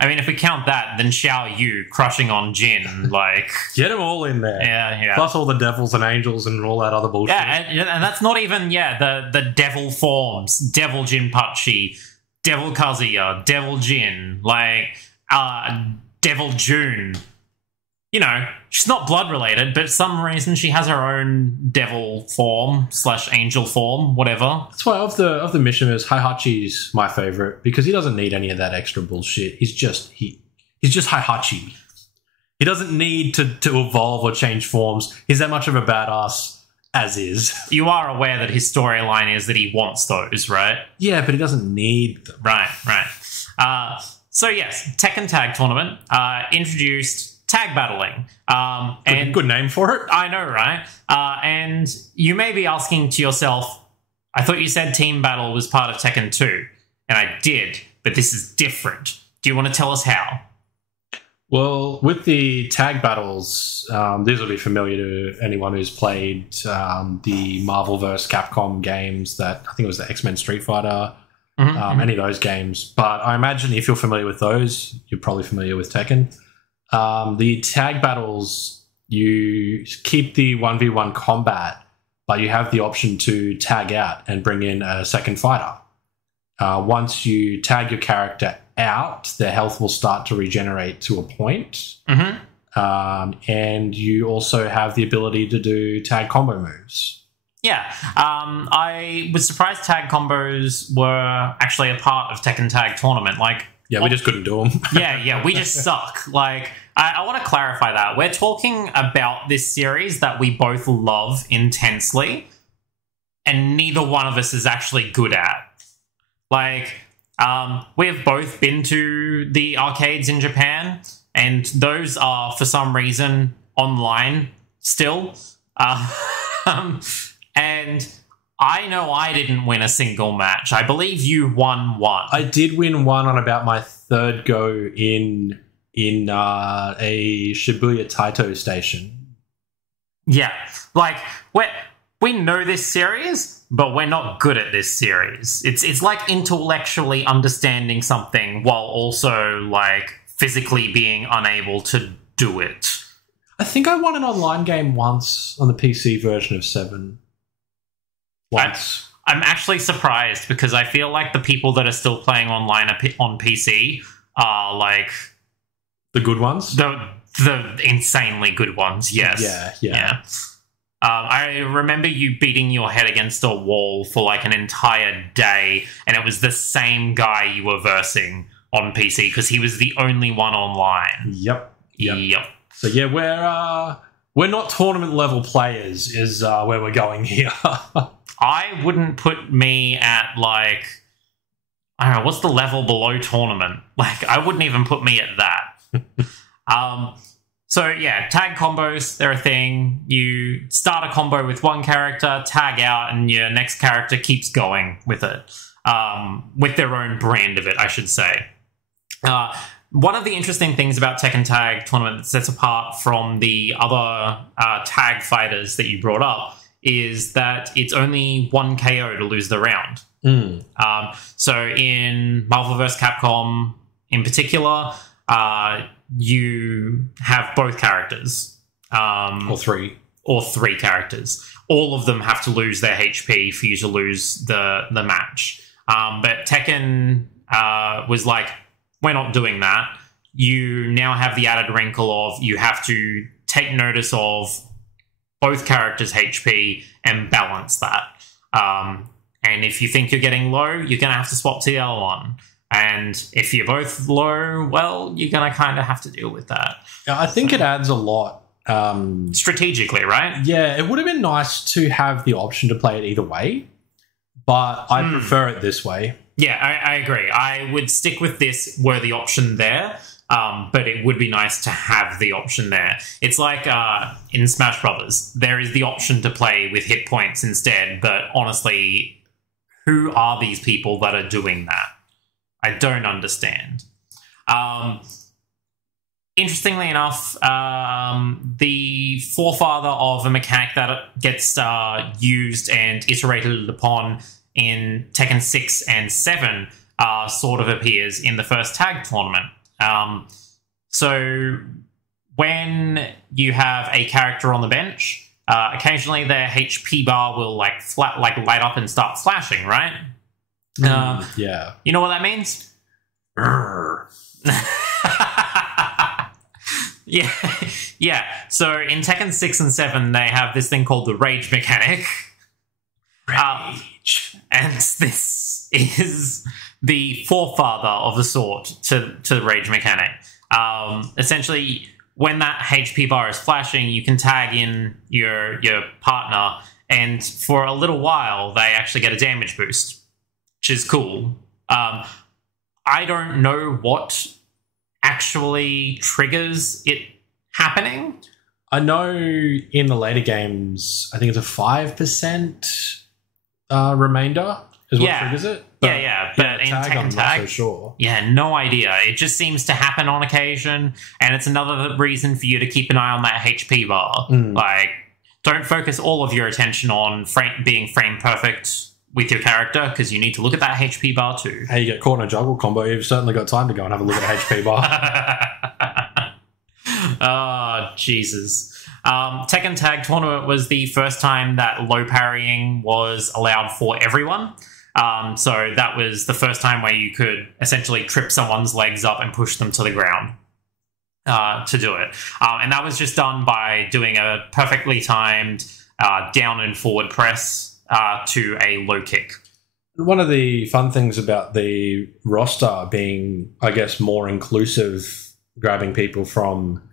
I mean, if we count that, then Xiao Yu crushing on Jin, like... Get them all in there. Yeah. Plus all the devils and angels and all that other bullshit. Yeah, and that's not even, the devil forms. Devil Jinpachi, Devil Kazuya, Devil Jin, like, Devil June. You know, she's not blood related, but for some reason she has her own devil form / angel form, whatever. That's why of the Mishimas, Heihachi's my favorite because he doesn't need any of that extra bullshit. He's just Heihachi. He doesn't need to evolve or change forms. He's that much of a badass as is. You are aware that his storyline is that he wants those, right? Yeah, but he doesn't need them. Right. So yes, Tekken Tag Tournament introduced tag battling. And good name for it. I know, right? And you may be asking to yourself, I thought you said Team Battle was part of Tekken 2. And I did, but this is different. Do you want to tell us how? Well, with the tag battles, these will be familiar to anyone who's played the Marvel vs. Capcom games that, I think it was the X-Men Street Fighter, any of those games. But I imagine if you're familiar with those, you're probably familiar with Tekken. The tag battles, you keep the 1v1 combat, but you have the option to tag out and bring in a second fighter. Once you tag your character out, their health will start to regenerate to a point. And you also have the ability to do tag combo moves. Yeah. I was surprised tag combos were actually a part of Tekken Tag Tournament. Like, yeah, we just couldn't do them. yeah, we just suck. Like, I want to clarify that. We're talking about this series that we both love intensely, and neither one of us is actually good at. Like, we have both been to the arcades in Japan, and those are, for some reason, online still. And I know I didn't win a single match. I believe you won one. I did win one on about my third go in a Shibuya Taito station. Yeah, like we know this series, but we're not good at this series. It's like intellectually understanding something while also like physically being unable to do it. I think I won an online game once on the PC version of 7. Once. I'm actually surprised because I feel like the people that are still playing online on PC are like the good ones, the insanely good ones. Yes, yeah. I remember you beating your head against a wall for like an entire day, and it was the same guy you were versing on PC because he was the only one online. Yep. So yeah, we're not tournament level players. Is where we're going here. I wouldn't put me at like, I don't know, what's the level below tournament? Like, I wouldn't even put me at that. So yeah, tag combos, they're a thing. You start a combo with one character, tag out, and your next character keeps going with it. With their own brand of it, I should say. One of the interesting things about Tekken Tag Tournament that sets apart from the other tag fighters that you brought up is that it's only 1 KO to lose the round. So in Marvel vs. Capcom in particular, you have both characters. Or three characters. All of them have to lose their HP for you to lose the match. But Tekken was like, we're not doing that. You now have the added wrinkle of you have to take notice of both characters' HP and balance that. And if you think you're getting low, you're going to have to swap to the other one. And if you're both low, well, you're going to kind of have to deal with that. I think it adds a lot. Strategically, right? Yeah, it would have been nice to have the option to play it either way, but I prefer it this way. Yeah, I agree. I would stick with this were the option there. But it would be nice to have the option there. It's like in Smash Brothers, there is the option to play with hit points instead, but honestly, who are these people that are doing that? I don't understand. Interestingly enough, the forefather of a mechanic that gets used and iterated upon in Tekken 6 and 7 sort of appears in the first tag tournament. So when you have a character on the bench, occasionally their HP bar will like light up and start flashing, right? Yeah. You know what that means? Yeah. So in Tekken 6 and 7, they have this thing called the rage mechanic. And this is the forefather of the sort to the rage mechanic. Essentially, when that HP bar is flashing, you can tag in your partner, and for a little while, they actually get a damage boost, which is cool. I don't know what actually triggers it happening. I know in the later games, I think it's a 5% remainder is what triggers it. But But in Tekken I'm Tag, not so sure. Yeah, no idea. It just seems to happen on occasion, and it's another reason for you to keep an eye on that HP bar. Like, don't focus all of your attention on being frame perfect with your character, because you need to look at that HP bar too. Hey, you get caught in a juggle combo, you've certainly got time to go and have a look at the HP bar. Oh, Jesus. Tekken Tag Tournament was the first time that low parrying was allowed for everyone. So that was the first time where you could essentially trip someone's legs up and push them to the ground to do it. And that was just done by doing a perfectly timed down and forward press to a low kick. One of the fun things about the roster being, I guess, more inclusive, grabbing people from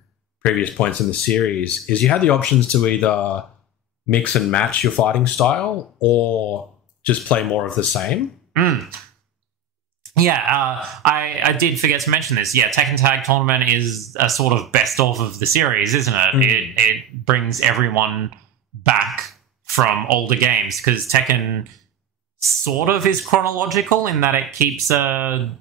previous points in the series, is you had the options to either mix and match your fighting style or just play more of the same. Yeah, I did forget to mention this. Yeah, Tekken Tag Tournament is a sort of best of the series, isn't it? It brings everyone back from older games, because Tekken sort of is chronological in that it keeps a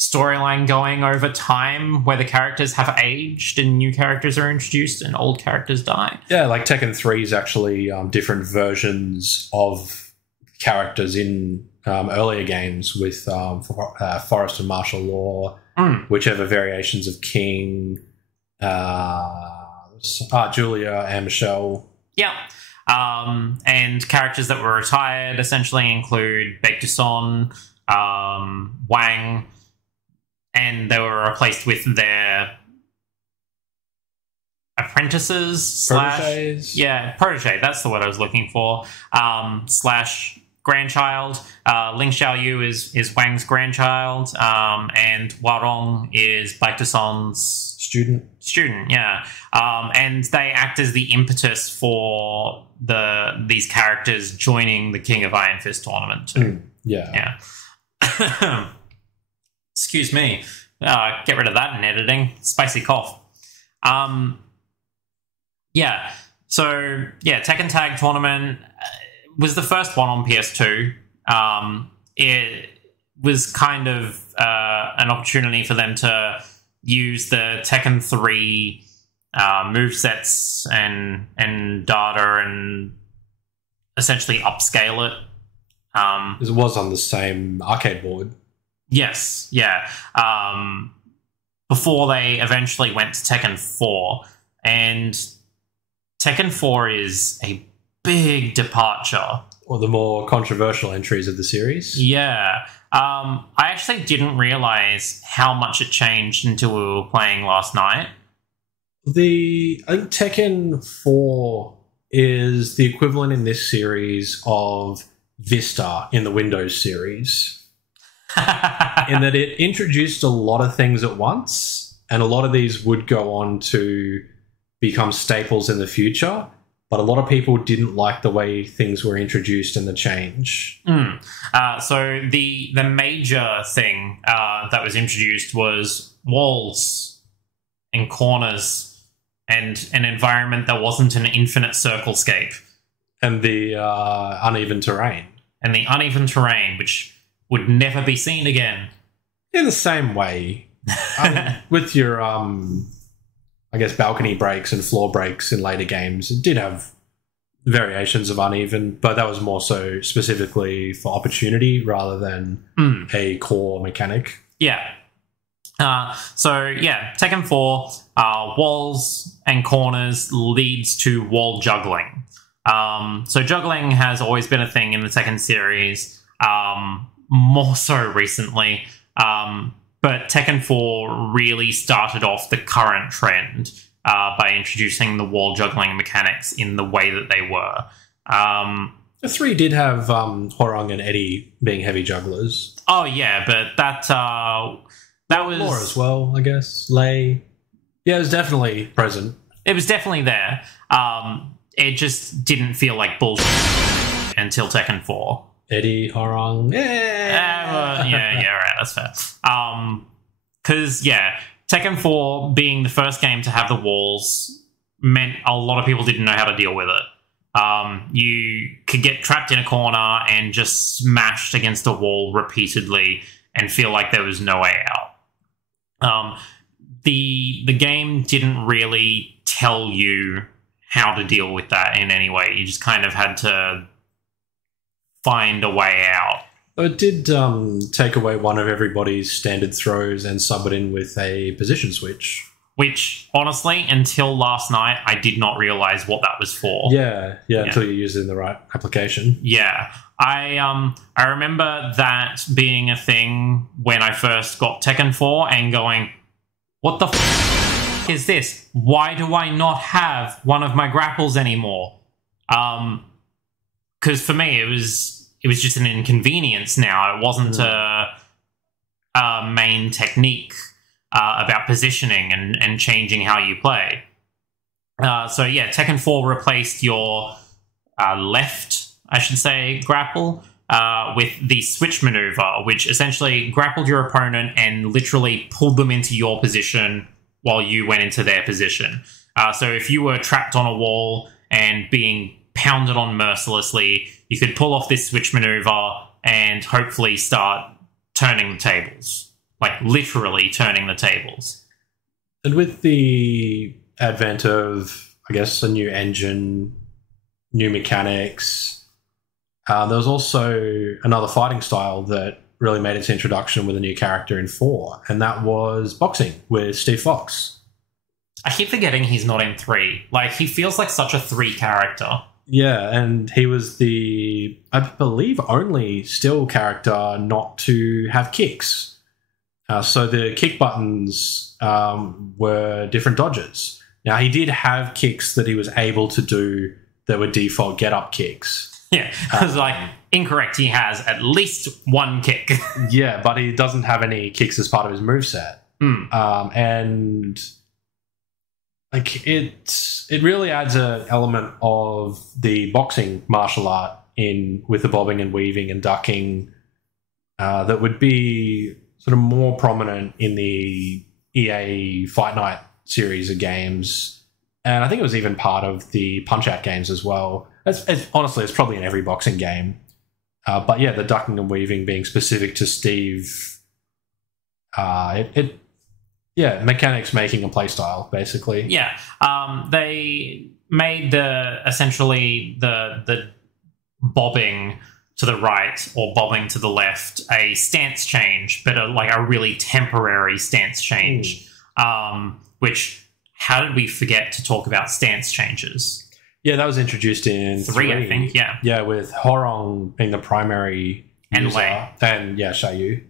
storyline going over time where the characters have aged and new characters are introduced and old characters die. Yeah, like Tekken 3 is actually different versions of characters in earlier games with Forest and Martial Law, whichever variations of King, Julia and Michelle. Yeah. And characters that were retired essentially include Baek-Duson, Wang, and they were replaced with their apprentices Proteges. Protege, that's the word I was looking for, slash grandchild. Ling Xiaoyu is Wang's grandchild, and Warong is Baek-Duson's student, yeah. And they act as the impetus for these characters joining the King of Iron Fist tournament too. Yeah. Excuse me. Get rid of that in editing. Spicy cough. Yeah. So, yeah, Tekken Tag Tournament was the first one on PS2. It was kind of an opportunity for them to use the Tekken 3 movesets and data and essentially upscale it. It was on the same arcade board. Yes, yeah. Before they eventually went to Tekken 4. And Tekken 4 is a big departure. Or the more controversial entries of the series. Yeah. I actually didn't realize how much it changed until we were playing last night. I think Tekken 4 is the equivalent in this series of Vista in the Windows series. In that it introduced a lot of things at once, and a lot of these would go on to become staples in the future, but a lot of people didn't like the way things were introduced and the change. So the major thing that was introduced was walls and corners and an environment that wasn't an infinite circlescape. And the uneven terrain. And the uneven terrain, which would never be seen again. In the same way, with your, I guess, balcony breaks and floor breaks in later games, it did have variations of uneven, but that was more so specifically for opportunity rather than a core mechanic. Yeah. Tekken 4, walls and corners leads to wall juggling. So juggling has always been a thing in the Tekken series, more so recently. But Tekken 4 really started off the current trend by introducing the wall juggling mechanics in the way that they were. The 3 did have Horong and Eddie being heavy jugglers. Oh, yeah, but that was... More as well, I guess. Lei. Yeah, it was definitely present. It was definitely there. It just didn't feel like bullshit until Tekken 4. Eddie, Horong, right, that's fair. Because, Tekken 4 being the first game to have the walls meant a lot of people didn't know how to deal with it. You could get trapped in a corner and just smashed against a wall repeatedly and feel like there was no way out. The game didn't really tell you how to deal with that in any way. You just kind of had to find a way out. It did take away one of everybody's standard throws and sub it in with a position switch. Which, honestly, until last night, I did not realize what that was for. Yeah, until you use it in the right application. Yeah. I remember that being a thing when I first got Tekken 4 and going, what the f*** is this? Why do I not have one of my grapples anymore? Because for me, it was just an inconvenience now. It wasn't a main technique. about positioning and changing how you play. So yeah, Tekken 4 replaced your left, I should say, grapple with the switch maneuver, which essentially grappled your opponent and literally pulled them into your position while you went into their position. So if you were trapped on a wall and being pounded on mercilessly, you could pull off this switch maneuver and hopefully start turning the tables. Like, literally turning the tables. And with the advent of, I guess, a new engine, new mechanics, there was also another fighting style that really made its introduction with a new character in 4, and that was boxing with Steve Fox. I keep forgetting he's not in 3. Like, he feels like such a 3 character. Yeah, and he was the, I believe, only still character not to have kicks. So the kick buttons were different dodges. Now, he did have kicks that he was able to do that were default get-up kicks. Yeah, I was like, incorrect. He has at least one kick. Yeah, but he doesn't have any kicks as part of his moveset. And like it really adds an element of the boxing martial art in with the bobbing and weaving and ducking that would be sort of more prominent in the EA Fight Night series of games. And I think it was even part of the Punch-Out games as well. Honestly, it's probably in every boxing game. But yeah, the ducking and weaving being specific to Steve, mechanics making a playstyle, basically. Yeah. They made essentially the bobbing to the right or bobbing to the left a stance change, but a really temporary stance change. Which, how did we forget to talk about stance changes? Yeah, that was introduced in 3, I think, yeah. Yeah, with Horong being the primary and user. Lei. And, yeah, Xiaoyu.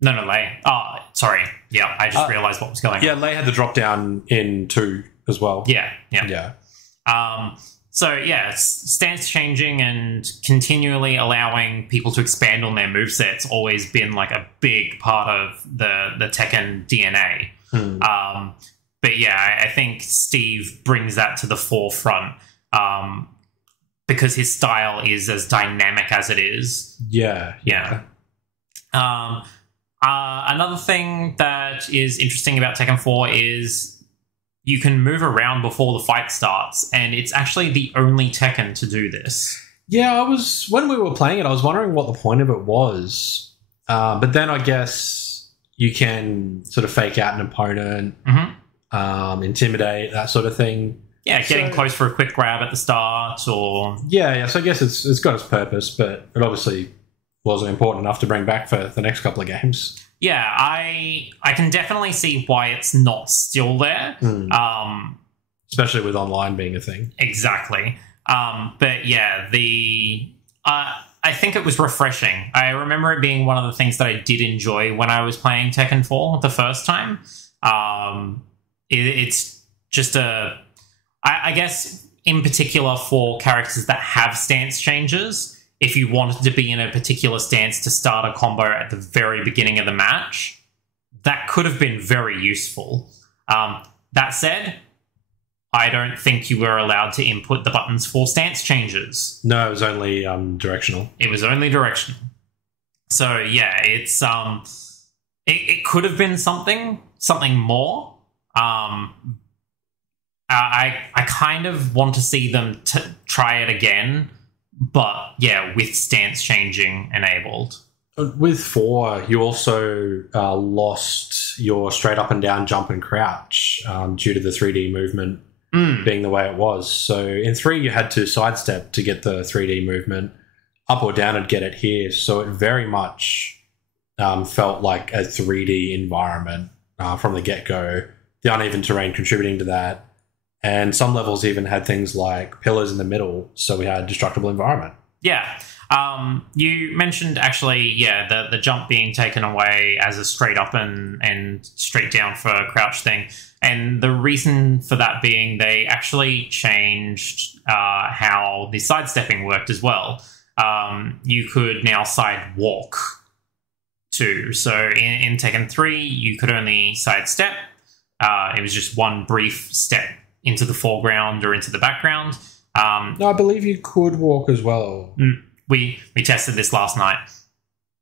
No, Lei. Oh, sorry. Yeah, I just realised what was going on. Yeah, Lei had the drop-down in 2 as well. Yeah. So, yeah, stance changing and continually allowing people to expand on their moveset's always been, like, a big part of the Tekken DNA. But, yeah, I think Steve brings that to the forefront because his style is as dynamic as it is. Yeah. Another thing that is interesting about Tekken 4 is you can move around before the fight starts, and it's actually the only Tekken to do this. Yeah, when we were playing it, I was wondering what the point of it was. But then I guess you can sort of fake out an opponent, intimidate, that sort of thing. Yeah, getting close for a quick grab at the start, or... Yeah, so I guess it's got its purpose, but it obviously wasn't important enough to bring back for the next couple of games. Yeah, I can definitely see why it's not still there. Especially with online being a thing. Exactly. But yeah, I think it was refreshing. I remember it being one of the things that I did enjoy when I was playing Tekken 4 the first time. It's just I guess in particular for characters that have stance changes, if you wanted to be in a particular stance to start a combo at the very beginning of the match, that could have been very useful. That said, I don't think you were allowed to input the buttons for stance changes. No, it was only directional. It was only directional. So yeah, it's it could have been something more. I kind of want to see them try it again, but yeah, with stance changing enabled. With 4, you also lost your straight up and down jump and crouch due to the 3D movement being the way it was. So in 3, you had to sidestep to get the 3D movement. Up or down, and get it here. So it very much felt like a 3D environment from the get-go. The uneven terrain contributing to that. And some levels even had things like pillars in the middle, so we had destructible environment. Yeah. You mentioned actually, the jump being taken away as a straight up and straight down for a crouch thing. And the reason for that being they actually changed how the sidestepping worked as well. You could now side walk too. So in Tekken 3, you could only sidestep. It was just one brief step into the foreground or into the background. No, I believe you could walk as well. We tested this last night.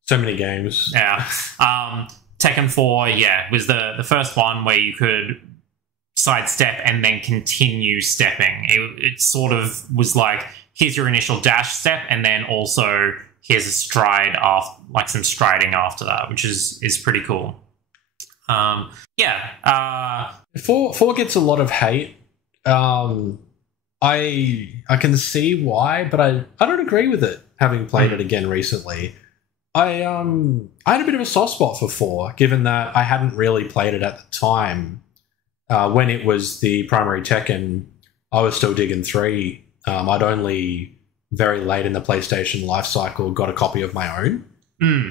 So many games. Yeah. Tekken 4, was the first one where you could sidestep and then continue stepping. It sort of was like, here's your initial dash step, and then also here's a stride after, like some striding after that, which is pretty cool. Four gets a lot of hate. I can see why, but I don't agree with it, having played it again recently. I had a bit of a soft spot for 4, given that I hadn't really played it at the time. When it was the primary Tekken, I was still digging 3. I'd only very late in the PlayStation life cycle got a copy of my own.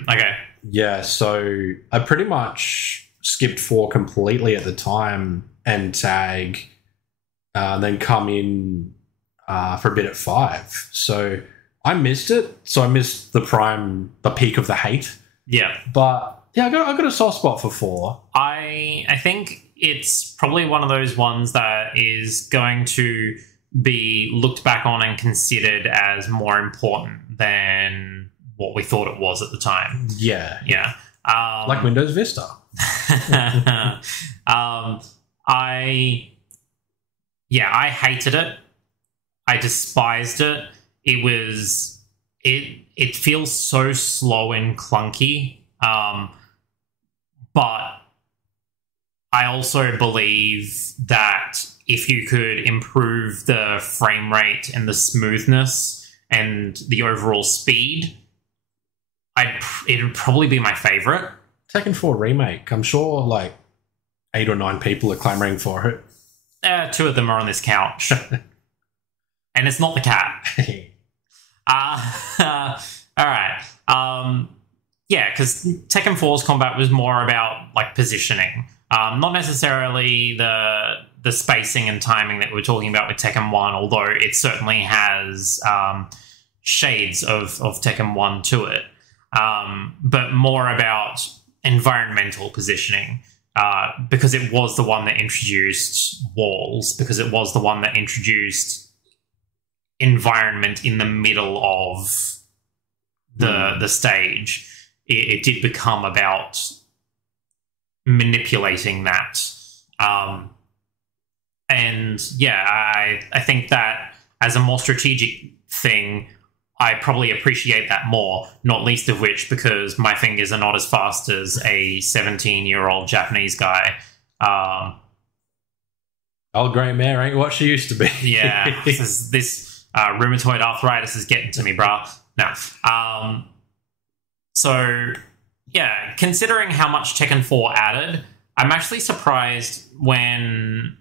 Okay. Yeah, so I pretty much skipped 4 completely at the time and tag, then come in for a bit at 5. So I missed it. So I missed the peak of the hate. Yeah. But yeah, I got a soft spot for 4. I think it's probably one of those ones that is going to be looked back on and considered as more important than what we thought it was at the time. Yeah. Yeah. Like Windows Vista. I hated it. I despised it. It feels so slow and clunky. But I also believe that if you could improve the frame rate and the smoothness and the overall speed, it would probably be my favorite. Tekken 4 Remake. I'm sure like 8 or 9 people are clamoring for it. 2 of them are on this couch. And it's not the cat. All right. Because Tekken 4's combat was more about like positioning. Not necessarily the spacing and timing that we're talking about with Tekken 1, although it certainly has shades of Tekken 1 to it. But more about environmental positioning, because it was the one that introduced walls, because it was the one that introduced environment in the middle of the stage. It did become about manipulating that. I think that as a more strategic thing, I probably appreciate that more, not least of which because my fingers are not as fast as a 17-year-old Japanese guy. Old grey mare ain't what she used to be. Yeah, this rheumatoid arthritis is getting to me, brah. No. Considering how much Tekken 4 added, I'm actually surprised when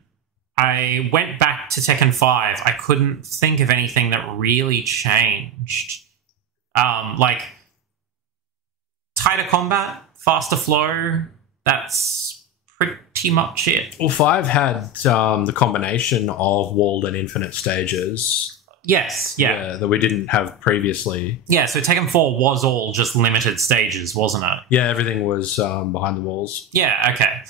I went back to Tekken 5, I couldn't think of anything that really changed. Like, tighter combat, faster flow, that's pretty much it. Well, 5 had the combination of walled and infinite stages. Yes, yeah. That we didn't have previously. Yeah, so Tekken 4 was all just limited stages, wasn't it? Yeah, everything was behind the walls. Yeah, okay.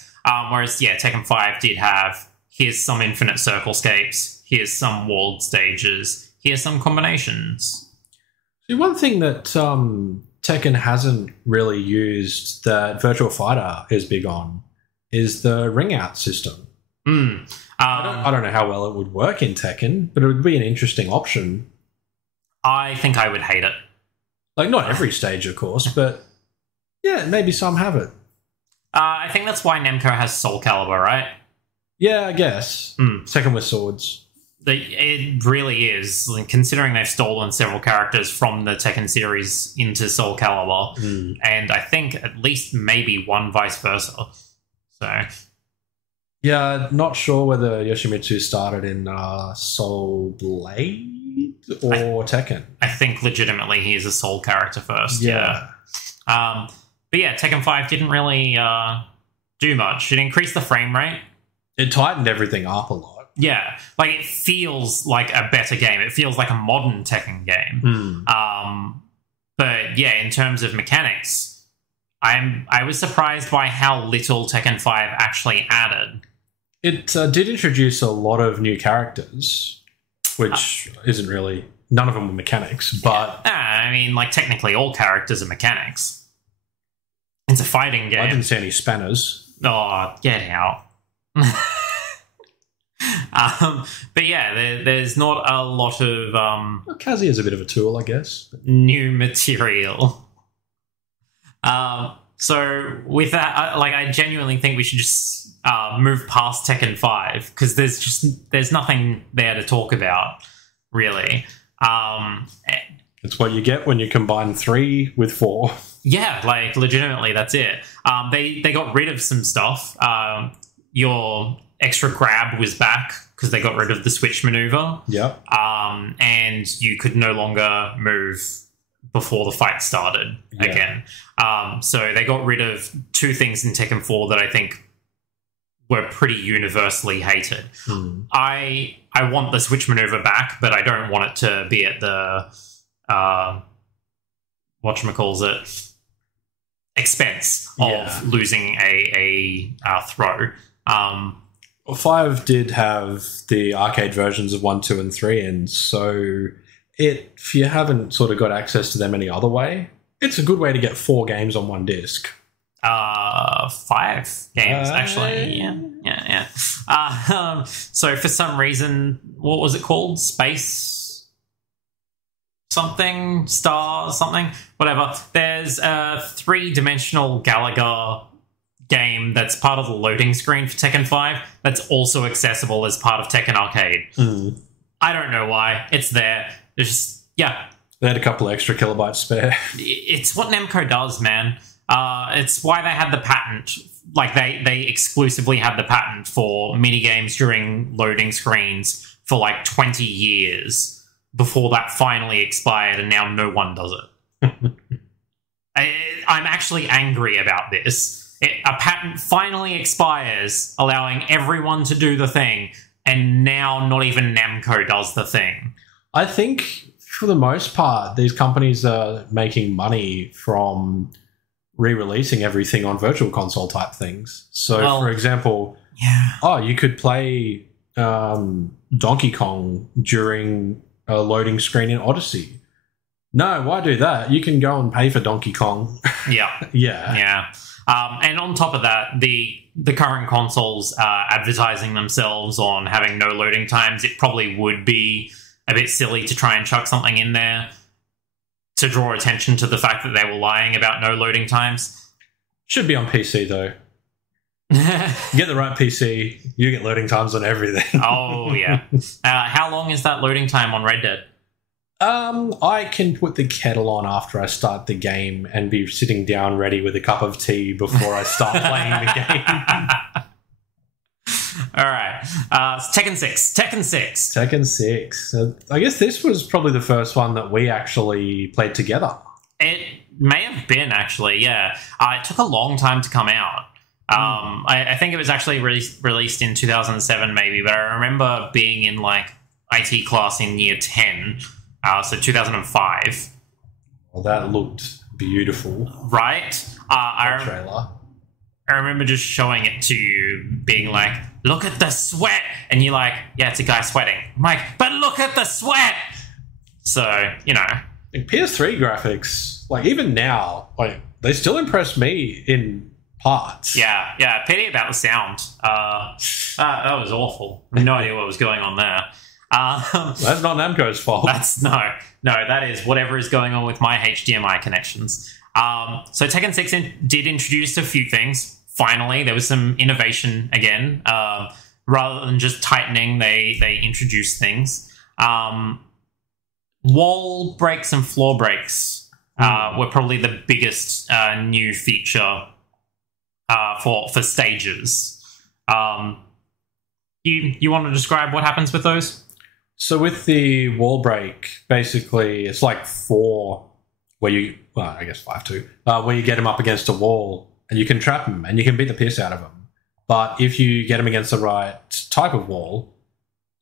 Whereas, Tekken 5 did have, here's some infinite circlescapes, here's some walled stages, here's some combinations. See, one thing that Tekken hasn't really used that Virtua Fighter is big on is the ring out system. I don't know how well it would work in Tekken, but it would be an interesting option. I think I would hate it. Like, not every stage, of course, but yeah, maybe some have it. I think that's why Namco has Soul Calibur, right? Yeah, I guess. Tekken with swords. It really is, considering they've stolen several characters from the Tekken series into Soul Calibur, and I think at least maybe one vice versa. So, yeah, not sure whether Yoshimitsu started in Soul Blade or Tekken. I think legitimately he is a Soul character first. Yeah. But yeah, Tekken 5 didn't really do much. It increased the frame rate. It tightened everything up a lot. Yeah, like it feels like a better game. It feels like a modern Tekken game. But yeah, in terms of mechanics, I was surprised by how little Tekken 5 actually added. It did introduce a lot of new characters, which isn't really... None of them were mechanics, but... Yeah. I mean, like, technically all characters are mechanics. It's a fighting game. I didn't see any spanners. Oh, get out. But yeah, there's not a lot of... Well, Kazuya's a bit of a tool, I guess. New material. So with that, I genuinely think we should just move past Tekken 5, because there's nothing there to talk about, really. It's what you get when you combine 3 with 4. Yeah, like, legitimately, that's it. They got rid of some stuff. Your extra grab was back because they got rid of the switch maneuver. Yep. And you could no longer move before the fight started again. So they got rid of 2 things in Tekken 4 that I think were pretty universally hated. I want the switch maneuver back, but I don't want it to be at the whatchamacalls expense of losing a throw. 5 did have the arcade versions of 1, 2, and 3, and so if you haven't sort of got access to them any other way, it's a good way to get 4 games on one disc. 5 games, actually. Yeah. So for some reason, what was it called? Space something? Star something? Whatever. There's a 3-dimensional Galaga game that's part of the loading screen for Tekken 5 that's also accessible as part of Tekken Arcade. I don't know why. It's there. It's just, yeah. They had a couple extra kilobytes spare. It's what Namco does, man. It's why they had the patent. Like, they exclusively had the patent for minigames during loading screens for like 20 years before that finally expired, and now no one does it. I'm actually angry about this. A patent finally expires, allowing everyone to do the thing, and now not even Namco does the thing. I think, for the most part, these companies are making money from re-releasing everything on virtual console type things. So, for example, you could play Donkey Kong during a loading screen in Odyssey. No, why do that? You can go and pay for Donkey Kong. Yeah. And on top of that, the current consoles advertising themselves on having no loading times. It probably would be a bit silly to try and chuck something in there to draw attention to the fact that they were lying about no loading times. Should be on PC, though. Get the right PC, you get loading times on everything. Oh, yeah. How long is that loading time on Red Dead? I can put the kettle on after I start the game and be sitting down ready with a cup of tea before I start playing the game. All right. Tekken 6. Tekken 6. I guess this was probably the first one that we actually played together. It may have been, actually, yeah. It took a long time to come out. I think it was actually released in 2007, maybe, but I remember being in, like, IT class in year 10, so 2005. Well, that looked beautiful. Right? Trailer. I remember just showing it to you, being like, look at the sweat! And you're like, yeah, it's a guy sweating. I'm like, but look at the sweat! So, you know. Like PS3 graphics, like, even now, like, they still impress me in parts. Yeah, pity about the sound. That was awful. No idea what was going on there. That's not Namco's fault. No, that is whatever is going on with my HDMI connections. So Tekken 6 did introduce a few things. Finally, there was some innovation again. Rather than just tightening, they introduced things. Wall breaks and floor breaks were probably the biggest new feature for stages. You want to describe what happens with those? So with the wall break, basically, it's like 4 where you... Well, I guess 5 too. Where you get him up against a wall and you can trap him and you can beat the piss out of him. But if you get him against the right type of wall,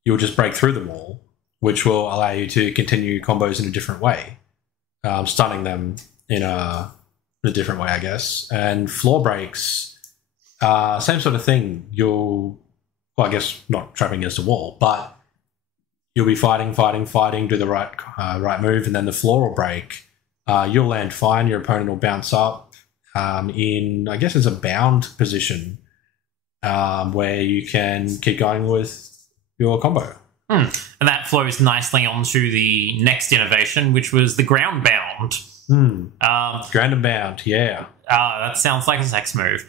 you'll just break through the wall, which will allow you to continue combos in a different way, stunning them in a in a different way, I guess. And floor breaks, same sort of thing. Well, I guess not trapping against a wall, but you'll be fighting, do the right move, and then the floor will break. You'll land fine. Your opponent will bounce up in, I guess, it's a bound position where you can keep going with your combo. And that flows nicely onto the next innovation, which was the ground bound. Ground and bound, yeah. That sounds like a sex move.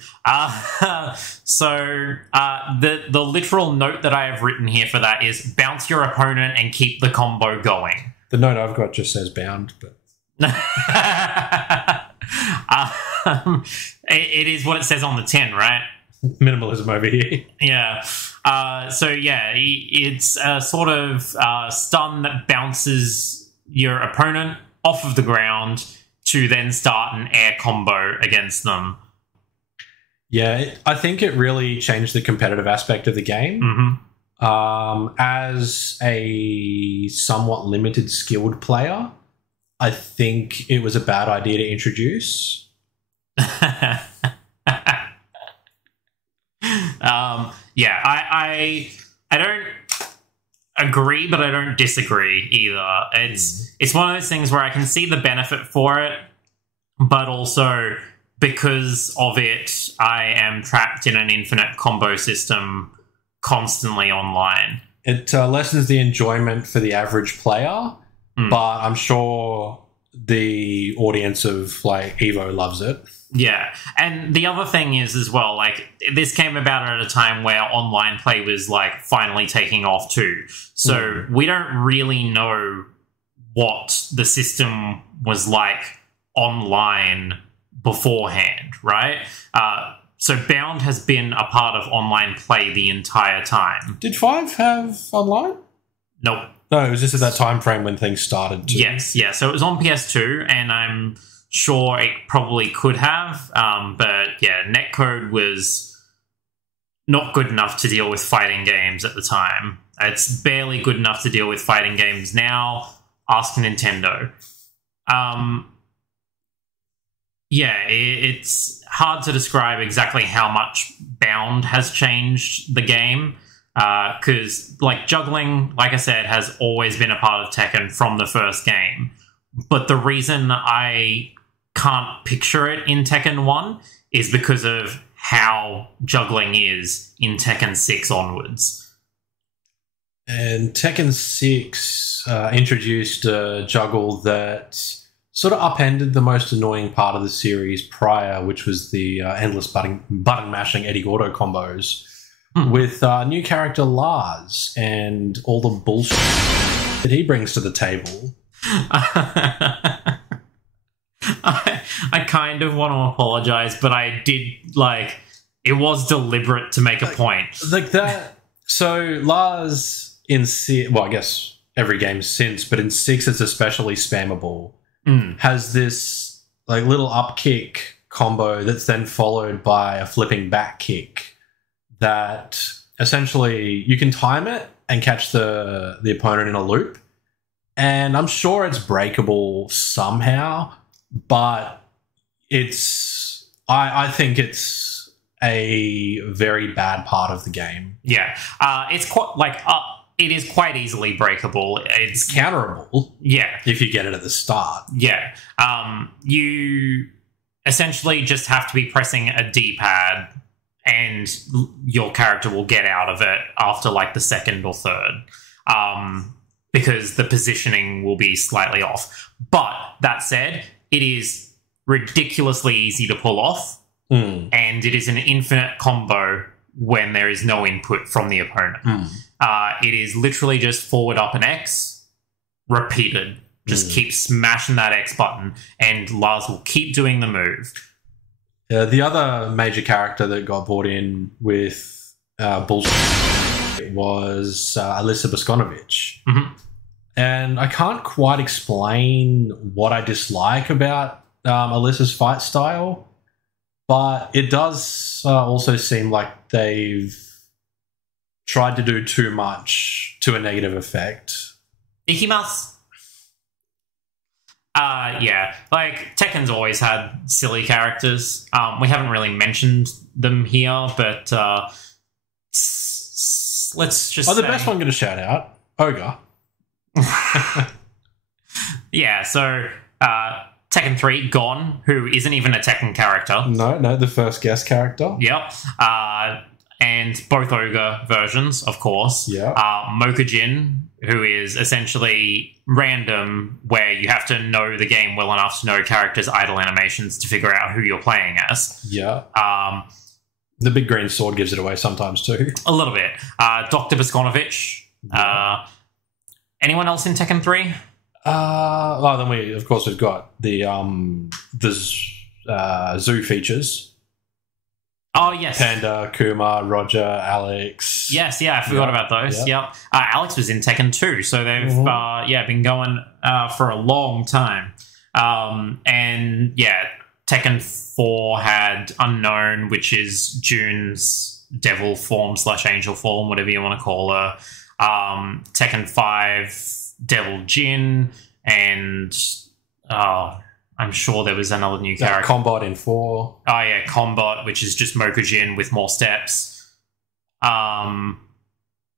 So the literal note that I have written here for that is bounce your opponent and keep the combo going. The note I've got just says bound, but it is what it says on the tin, right? Minimalism over here. Yeah. So yeah, it's a sort of stun that bounces your opponent off of the ground to then start an air combo against them. Yeah, I think it really changed the competitive aspect of the game. As a somewhat limited skilled player, I think it was a bad idea to introduce. Yeah, I don't agree, but I don't disagree either. It's one of those things where I can see the benefit for it, but also because of it, I am trapped in an infinite combo system constantly online. It lessens the enjoyment for the average player, but I'm sure the audience of like Evo loves it. Yeah, and the other thing is as well, like, this came about at a time where online play was, like, finally taking off too. So we don't really know what the system was like online beforehand, right? So Bound has been a part of online play the entire time. Did 5 have online? Nope. No, it was just at that time frame when things started to... Yes, yeah. So it was on PS2, and I'm sure it probably could have, but yeah, netcode was not good enough to deal with fighting games at the time. It's barely good enough to deal with fighting games now. Ask Nintendo. Yeah, it's hard to describe exactly how much Bound has changed the game, because like juggling, like I said, has always been a part of Tekken from the first game. But the reason I can't picture it in Tekken 1 is because of how juggling is in Tekken 6 onwards. And Tekken 6 introduced a juggle that sort of upended the most annoying part of the series prior, which was the endless button mashing Eddie Gordo combos with new character Lars and all the bullshit that he brings to the table. I kind of want to apologize, but I did, like, it was deliberate to make a point. Like that. So Lars in well, I guess every game since, but in 6 it's especially spammable. Has this like little up kick combo that's then followed by a flipping back kick that essentially you can time it and catch the opponent in a loop. And I'm sure it's breakable somehow, but I think it's a very bad part of the game. Yeah. It's quite like it is quite easily breakable. It's counterable. Yeah. If you get it at the start. Yeah. You essentially just have to be pressing a D-pad and your character will get out of it after like the second or third. Because the positioning will be slightly off. But that said, it is ridiculously easy to pull off. And it is an infinite combo when there is no input from the opponent. It is literally just forward, up, and X, repeated. Just keep smashing that X button, and Lars will keep doing the move. The other major character that got brought in with bullshit was Alyssa Boskonovich. And I can't quite explain what I dislike about Alyssa's fight style, but it does also seem like they've tried to do too much to a negative effect. Ikimas, Yeah, like Tekken's always had silly characters. We haven't really mentioned them here, but let's just the best one I'm going to shout out, Ogre. Yeah, so Tekken 3, Gon, who isn't even a Tekken character. No, the first guest character. Yep. And both Ogre versions, of course. Yeah. Mokujin, who is essentially random, where you have to know the game well enough to know characters' idle animations to figure out who you're playing as. Yeah. The big green sword gives it away sometimes too. A little bit. Dr. Boskonovich. Yeah. Anyone else in Tekken 3? Then we've got the zoo features. Oh, yes. Panda, Kuma, Roger, Alex. Yes, yeah, I forgot about those. Yep. Alex was in Tekken 2, so they've been going for a long time. And yeah, Tekken 4 had Unknown, which is June's devil form / angel form, whatever you want to call her. Tekken 5, Devil Jin, and I'm sure there was another new character. Combat in 4. Oh, yeah, Combat, which is just Mokujin with more steps.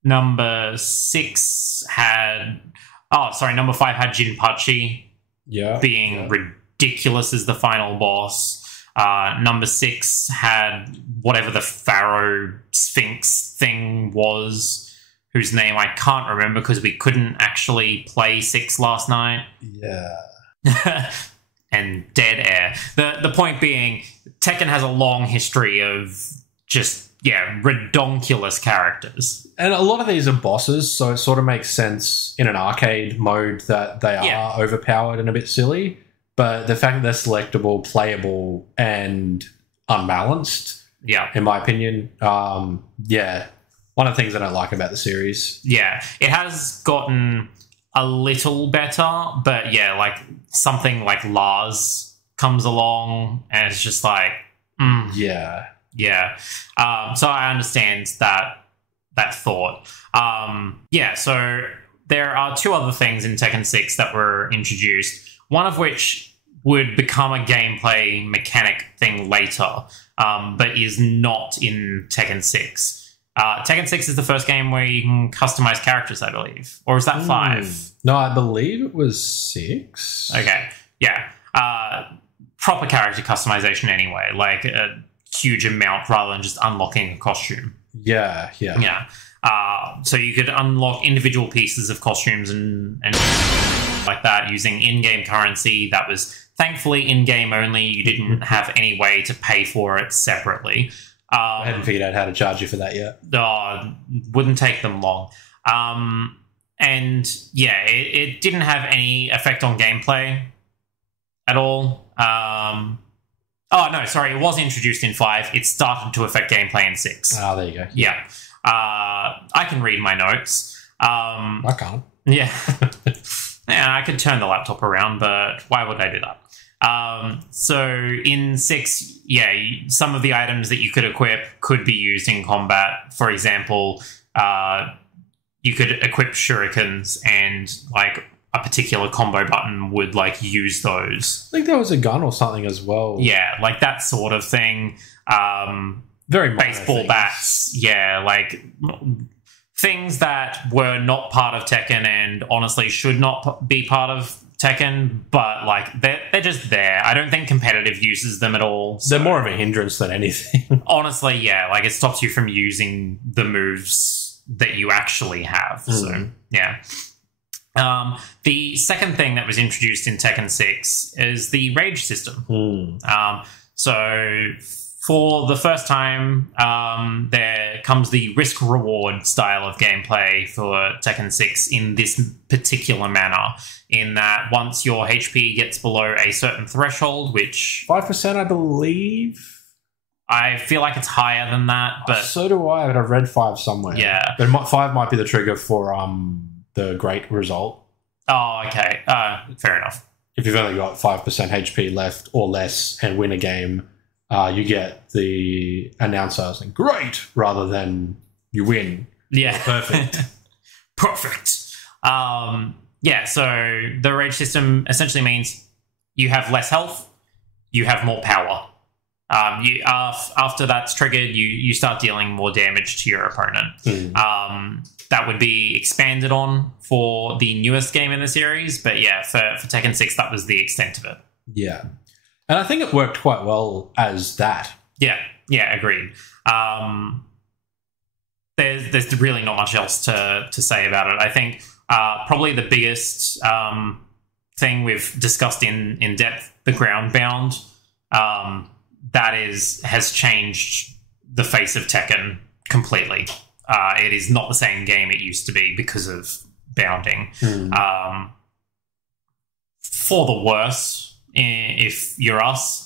Number 6 had... number 5 had Jinpachi. Yeah. Being ridiculous as the final boss. Number 6 had whatever the Pharaoh Sphinx thing was, whose name I can't remember because we couldn't actually play 6 last night. Yeah. And dead air. The point being, Tekken has a long history of just, redonkulous characters. And a lot of these are bosses, so it sort of makes sense in an arcade mode that they are overpowered and a bit silly. But the fact that they're selectable, playable, and unbalanced, in my opinion, one of the things I don't like about the series. Yeah, it has gotten a little better, but like something like Lars comes along and it's just like, Yeah. So I understand that thought. So there are 2 other things in Tekken 6 that were introduced, one of which would become a gameplay mechanic thing later, but is not in Tekken 6. Tekken 6 is the first game where you can customize characters, I believe. Or is that 5? No, I believe it was 6. Okay, yeah. Proper character customization anyway, like a huge amount rather than just unlocking a costume. Yeah. So you could unlock individual pieces of costumes and like that using in-game currency that was thankfully in-game only. You didn't have any way to pay for it separately. I haven't figured out how to charge you for that yet. Wouldn't take them long. It didn't have any effect on gameplay at all. It was introduced in 5. It started to affect gameplay in 6. Oh, there you go. Yeah. I can read my notes. I can't. Yeah. I could turn the laptop around, but why would I do that? So in 6, some of the items that you could equip could be used in combat. For example, you could equip shurikens and like a particular combo button would like use those. I think there was a gun or something as well. Yeah, like that sort of thing. Very baseball things. Bats. Yeah, like things that were not part of Tekken and honestly should not be part of Tekken, but like they're just there. I don't think competitive uses them at all. They're more of a hindrance than anything. Honestly, yeah, like it stops you from using the moves that you actually have. So yeah. The second thing that was introduced in Tekken 6 is the rage system. So for the first time, there comes the risk-reward style of gameplay for Tekken 6 in this particular manner, in that once your HP gets below a certain threshold, which... 5%, I believe? I feel like it's higher than that, but... So do I, but I've read 5 somewhere. Yeah. But 5 might be the trigger for the great result. Oh, okay. Fair enough. If you've only got 5% HP left or less and win a game... you get the announcer saying, great, rather than you win. Yeah. Perfect. Perfect. So the rage system essentially means you have less health, you have more power. After that's triggered, you start dealing more damage to your opponent. That would be expanded on for the newest game in the series, but yeah, for Tekken 6, that was the extent of it. Yeah. And I think it worked quite well as that. Yeah, agreed. There's really not much else to say about it. I think probably the biggest thing we've discussed in depth, the ground bound, has changed the face of Tekken completely. It is not the same game it used to be because of bounding. For the worse, if you're us.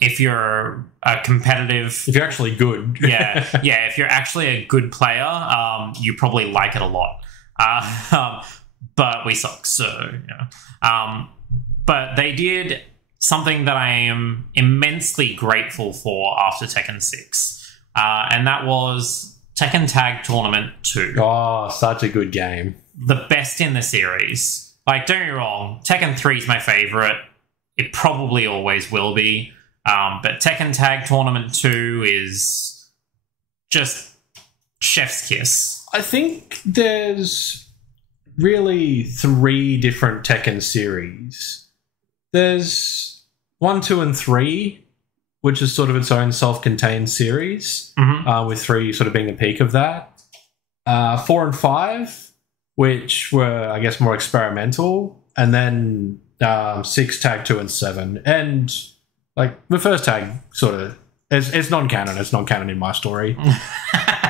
If you're a competitive... If you're actually good. if you're actually a good player, you probably like it a lot. But we suck, so... but they did something that I am immensely grateful for after Tekken 6. And that was Tekken Tag Tournament 2. Oh, such a good game. The best in the series. Like, don't get me wrong, Tekken 3 is my favourite. It probably always will be. But Tekken Tag Tournament 2 is just chef's kiss. I think there's really 3 different Tekken series. There's 1, 2, and 3, which is sort of its own self-contained series, with 3 sort of being the peak of that. 4 and 5, which were, I guess, more experimental. And then... 6, Tag 2, and 7. And, like, the first tag sort of... It's non-canon. It's non-canon in my story.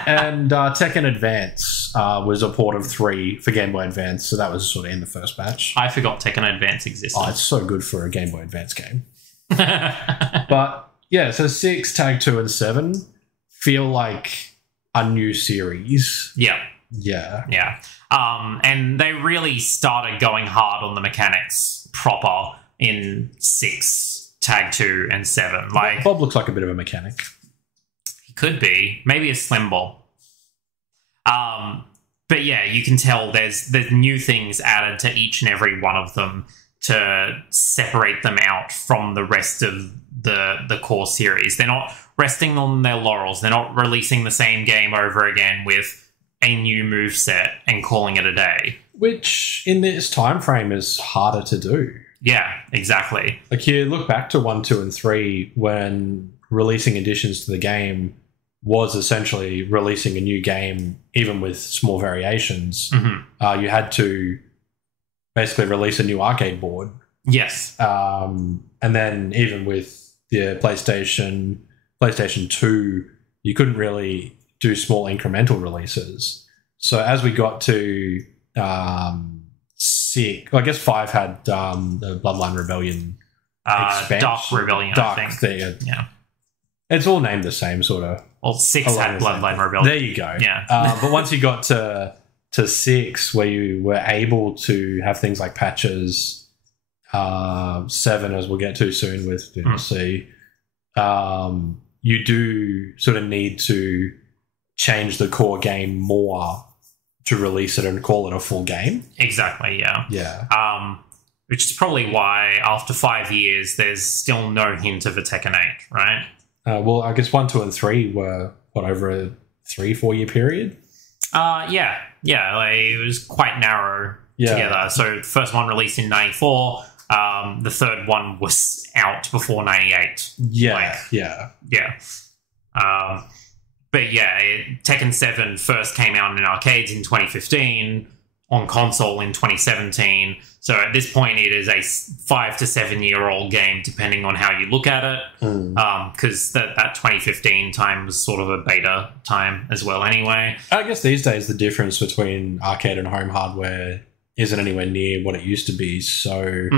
And Tekken Advance was a port of 3 for Game Boy Advance, so that was sort of in the first batch. I forgot Tekken Advance existed. Oh, it's so good for a Game Boy Advance game. But, yeah, so 6, Tag 2, and 7 feel like a new series. Yeah. And they really started going hard on the mechanics proper in 6, Tag 2, and 7. Like, Bob looks like a bit of a mechanic. He could be. Maybe a slim ball. But yeah, you can tell there's new things added to each and every one of them to separate them out from the rest of the core series. They're not resting on their laurels. They're not releasing the same game over again with a new moveset and calling it a day. Which, in this time frame, is harder to do. Yeah, exactly. Like, you look back to 1, 2, and 3 when releasing additions to the game was essentially releasing a new game, even with small variations. You had to basically release a new arcade board. Yes. And then even with the PlayStation 2, you couldn't really do small incremental releases. So as we got to 6, well, I guess 5 had the Bloodline Rebellion expansion. Dark Rebellion, I think. Yeah. It's all named the same, sort of. Well, 6 had Bloodline Rebellion. There you go. Yeah. But once you got to 6, where you were able to have things like patches, 7, as we'll get to soon with DLC, you do sort of need to change the core game more to release it and call it a full game. Exactly, yeah. Yeah. Which is probably why after 5 years there's still no hint of a Tekken 8, right? Well, I guess 1, 2, and 3 were, over a 3-4 year period? Yeah. Like, it was quite narrow together. So the first one released in 94. The third one was out before 98. Yeah. But yeah, Tekken 7 first came out in arcades in 2015, on console in 2017. So at this point, it is a 5 to 7 year old game, depending on how you look at it. Because that 2015 time was sort of a beta time as well anyway. I guess these days the difference between arcade and home hardware isn't anywhere near what it used to be. So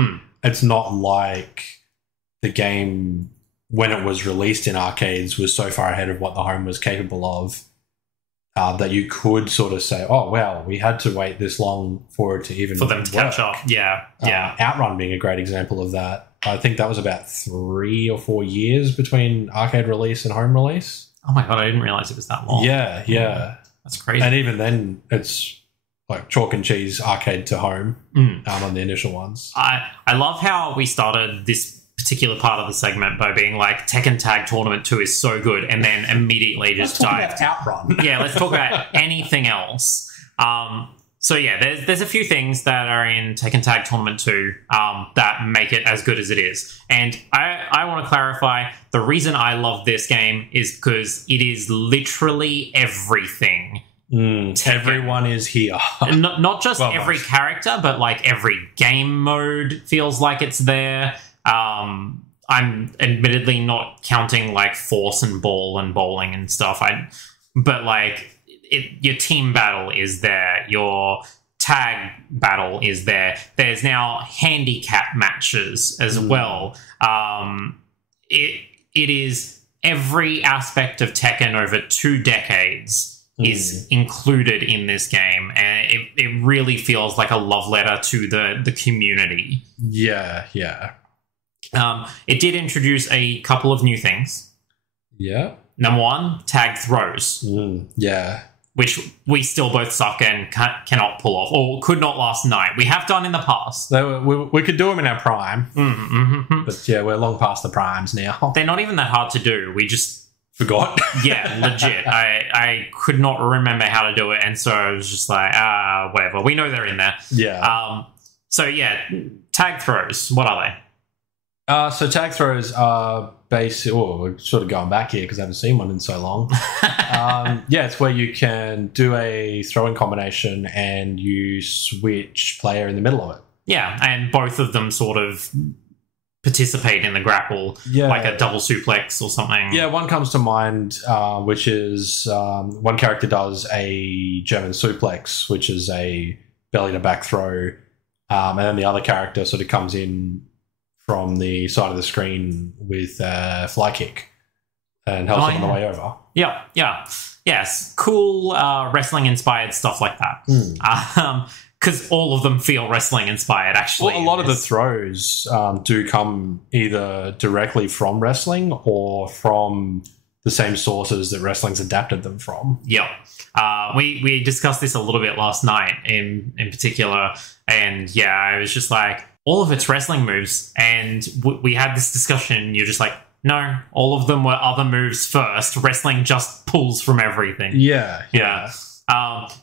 it's not like the game, when it was released in arcades, was so far ahead of what the home was capable of that you could sort of say, oh, well, we had to wait this long for it to even for them to catch up. Yeah. Outrun being a great example of that. I think that was about 3 or 4 years between arcade release and home release. Oh my God, I didn't realize it was that long. Yeah. That's crazy. And even then, it's like chalk and cheese arcade to home on the initial ones. I love how we started this particular part of the segment by being like Tekken Tag Tournament 2 is so good, and then immediately just dived Outrun. Yeah, let's talk about anything else. So yeah, there's a few things that are in Tekken Tag Tournament 2 that make it as good as it is. And I want to clarify, the reason I love this game is because it is literally everything. Everyone is here. Not just every character, but like every game mode feels like it's there. I'm admittedly not counting like Force and Ball and bowling and stuff. But like your team battle is there. Your tag battle is there. There's now handicap matches as well. It is every aspect of Tekken over 2 decades is included in this game, and it really feels like a love letter to the community. Yeah. It did introduce a couple of new things. Yeah. Number 1, tag throws. Yeah. Which we still both suck and cannot pull off, or could not last night. We have done in the past. We could do them in our prime. But yeah, we're long past the primes now. They're not even that hard to do. We just... forgot. Yeah, legit. I could not remember how to do it, and so I was just like, whatever. We know they're in there. Yeah. So yeah, tag throws. What are they? So tag throws are basic. Oh, we're sort of going back here because I haven't seen one in so long. Yeah, it's where you can do a throwing combination and you switch player in the middle of it. Yeah, and both of them sort of participate in the grapple, like a double suplex or something. Yeah, one comes to mind, which is one character does a German suplex, which is a belly to back throw, and then the other character sort of comes in from the side of the screen with a fly kick and helps them on the way over. Yeah. Yes, cool wrestling-inspired stuff like that. Because all of them feel wrestling-inspired, actually. Well, a lot of the throws do come either directly from wrestling or from the same sources that wrestling's adapted them from. Yeah. We discussed this a little bit last night in particular, and yeah, I was just like, all of it's wrestling moves, and we had this discussion. You're just like, no, all of them were other moves first. Wrestling just pulls from everything. Yeah.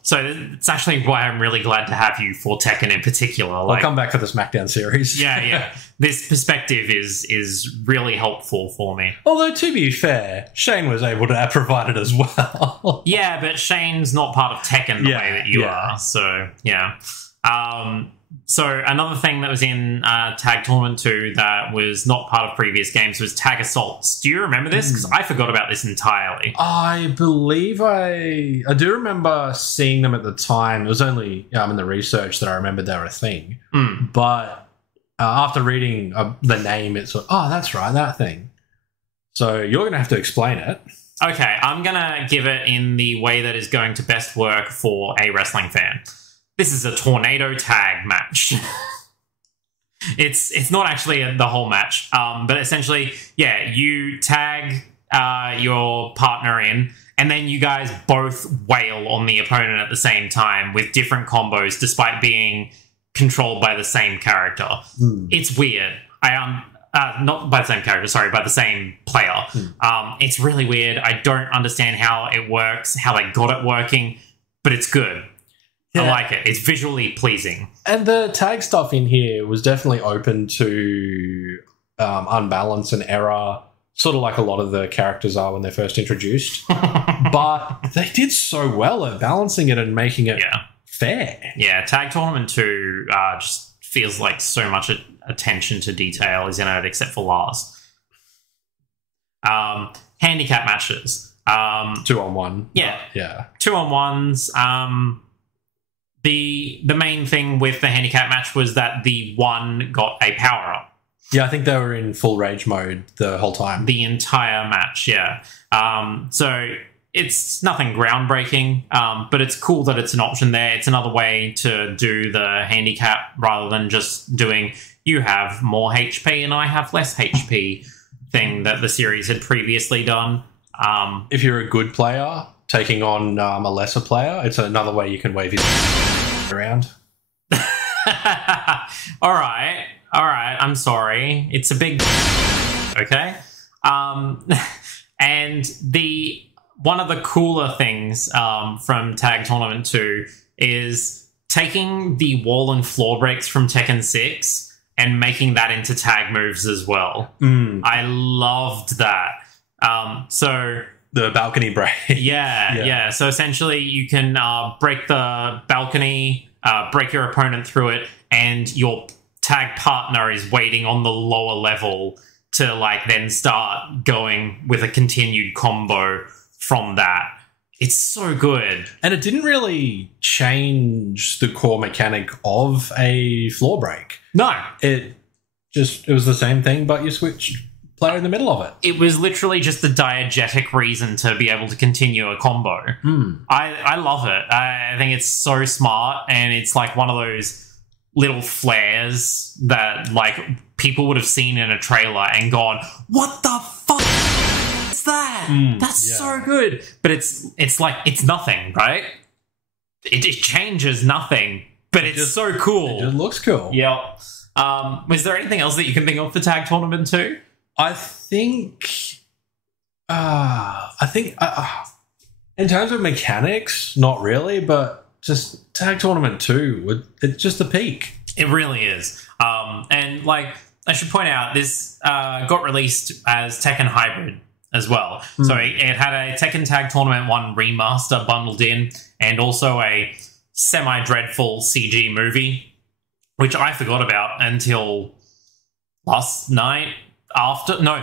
So it's actually why I'm really glad to have you for Tekken in particular. I'll come back for the SmackDown series. Yeah. This perspective is really helpful for me. Although, to be fair, Shane was able to provide it as well. Yeah, but Shane's not part of Tekken the way that you are. So, yeah. So another thing that was in Tag Tournament 2 that was not part of previous games was Tag Assaults. Do you remember this? Because I forgot about this entirely. I believe I do remember seeing them at the time. It was only in the research that I remembered they were a thing. But after reading the name, it's like, oh, that's right, that thing. So you're going to have to explain it. Okay, I'm going to give it in the way that is going to best work for a wrestling fan. This is a tornado tag match. It's not actually the whole match, but essentially, yeah, you tag your partner in, and then you guys both wail on the opponent at the same time with different combos, despite being controlled by the same character. It's weird. Not by the same character, sorry, by the same player. It's really weird. I don't understand how it works, how they got it working, but it's good. Yeah. I like it. It's visually pleasing. And the tag stuff in here was definitely open to unbalance and error, sort of like a lot of the characters are when they're first introduced. But they did so well at balancing it and making it fair. Yeah, Tag Tournament 2 just feels like so much attention to detail is in it, except for Lars. Handicap matches. 2-on-1. Yeah. 2-on-1s. The main thing with the handicap match was that the one got a power-up. Yeah, I think they were in full rage mode the whole time. The entire match, yeah. So it's nothing groundbreaking, but it's cool that it's an option there. It's another way to do the handicap rather than just doing you have more HP and I have less HP thing that the series had previously done. If you're a good player taking on a lesser player, it's another way you can wave his... around. All right. I'm sorry. It's a big okay. And one of the cooler things from Tag Tournament 2 is taking the wall and floor breaks from Tekken 6 and making that into tag moves as well. I loved that. So the balcony break. Yeah. So essentially you can break the balcony, break your opponent through it, and your tag partner is waiting on the lower level to like then start going with a continued combo from that. It's so good. And it didn't really change the core mechanic of a floor break. No. It was the same thing, but you switched player in the middle of it. It was literally just a diegetic reason to be able to continue a combo. I love it. I think it's so smart, and it's like one of those little flares that like people would have seen in a trailer and gone, what the fuck is that? That's so good. But it's like, it's nothing, right? It changes nothing, but it's so cool. It just looks cool. Yep. Was there anything else that you can think of for Tag Tournament 2? I think in terms of mechanics, not really, but just Tag Tournament 2, it's just the peak. It really is. And like, I should point out, this got released as Tekken Hybrid as well. So it had a Tekken Tag Tournament 1 remaster bundled in, and also a semi-dreadful CG movie, which I forgot about until last night.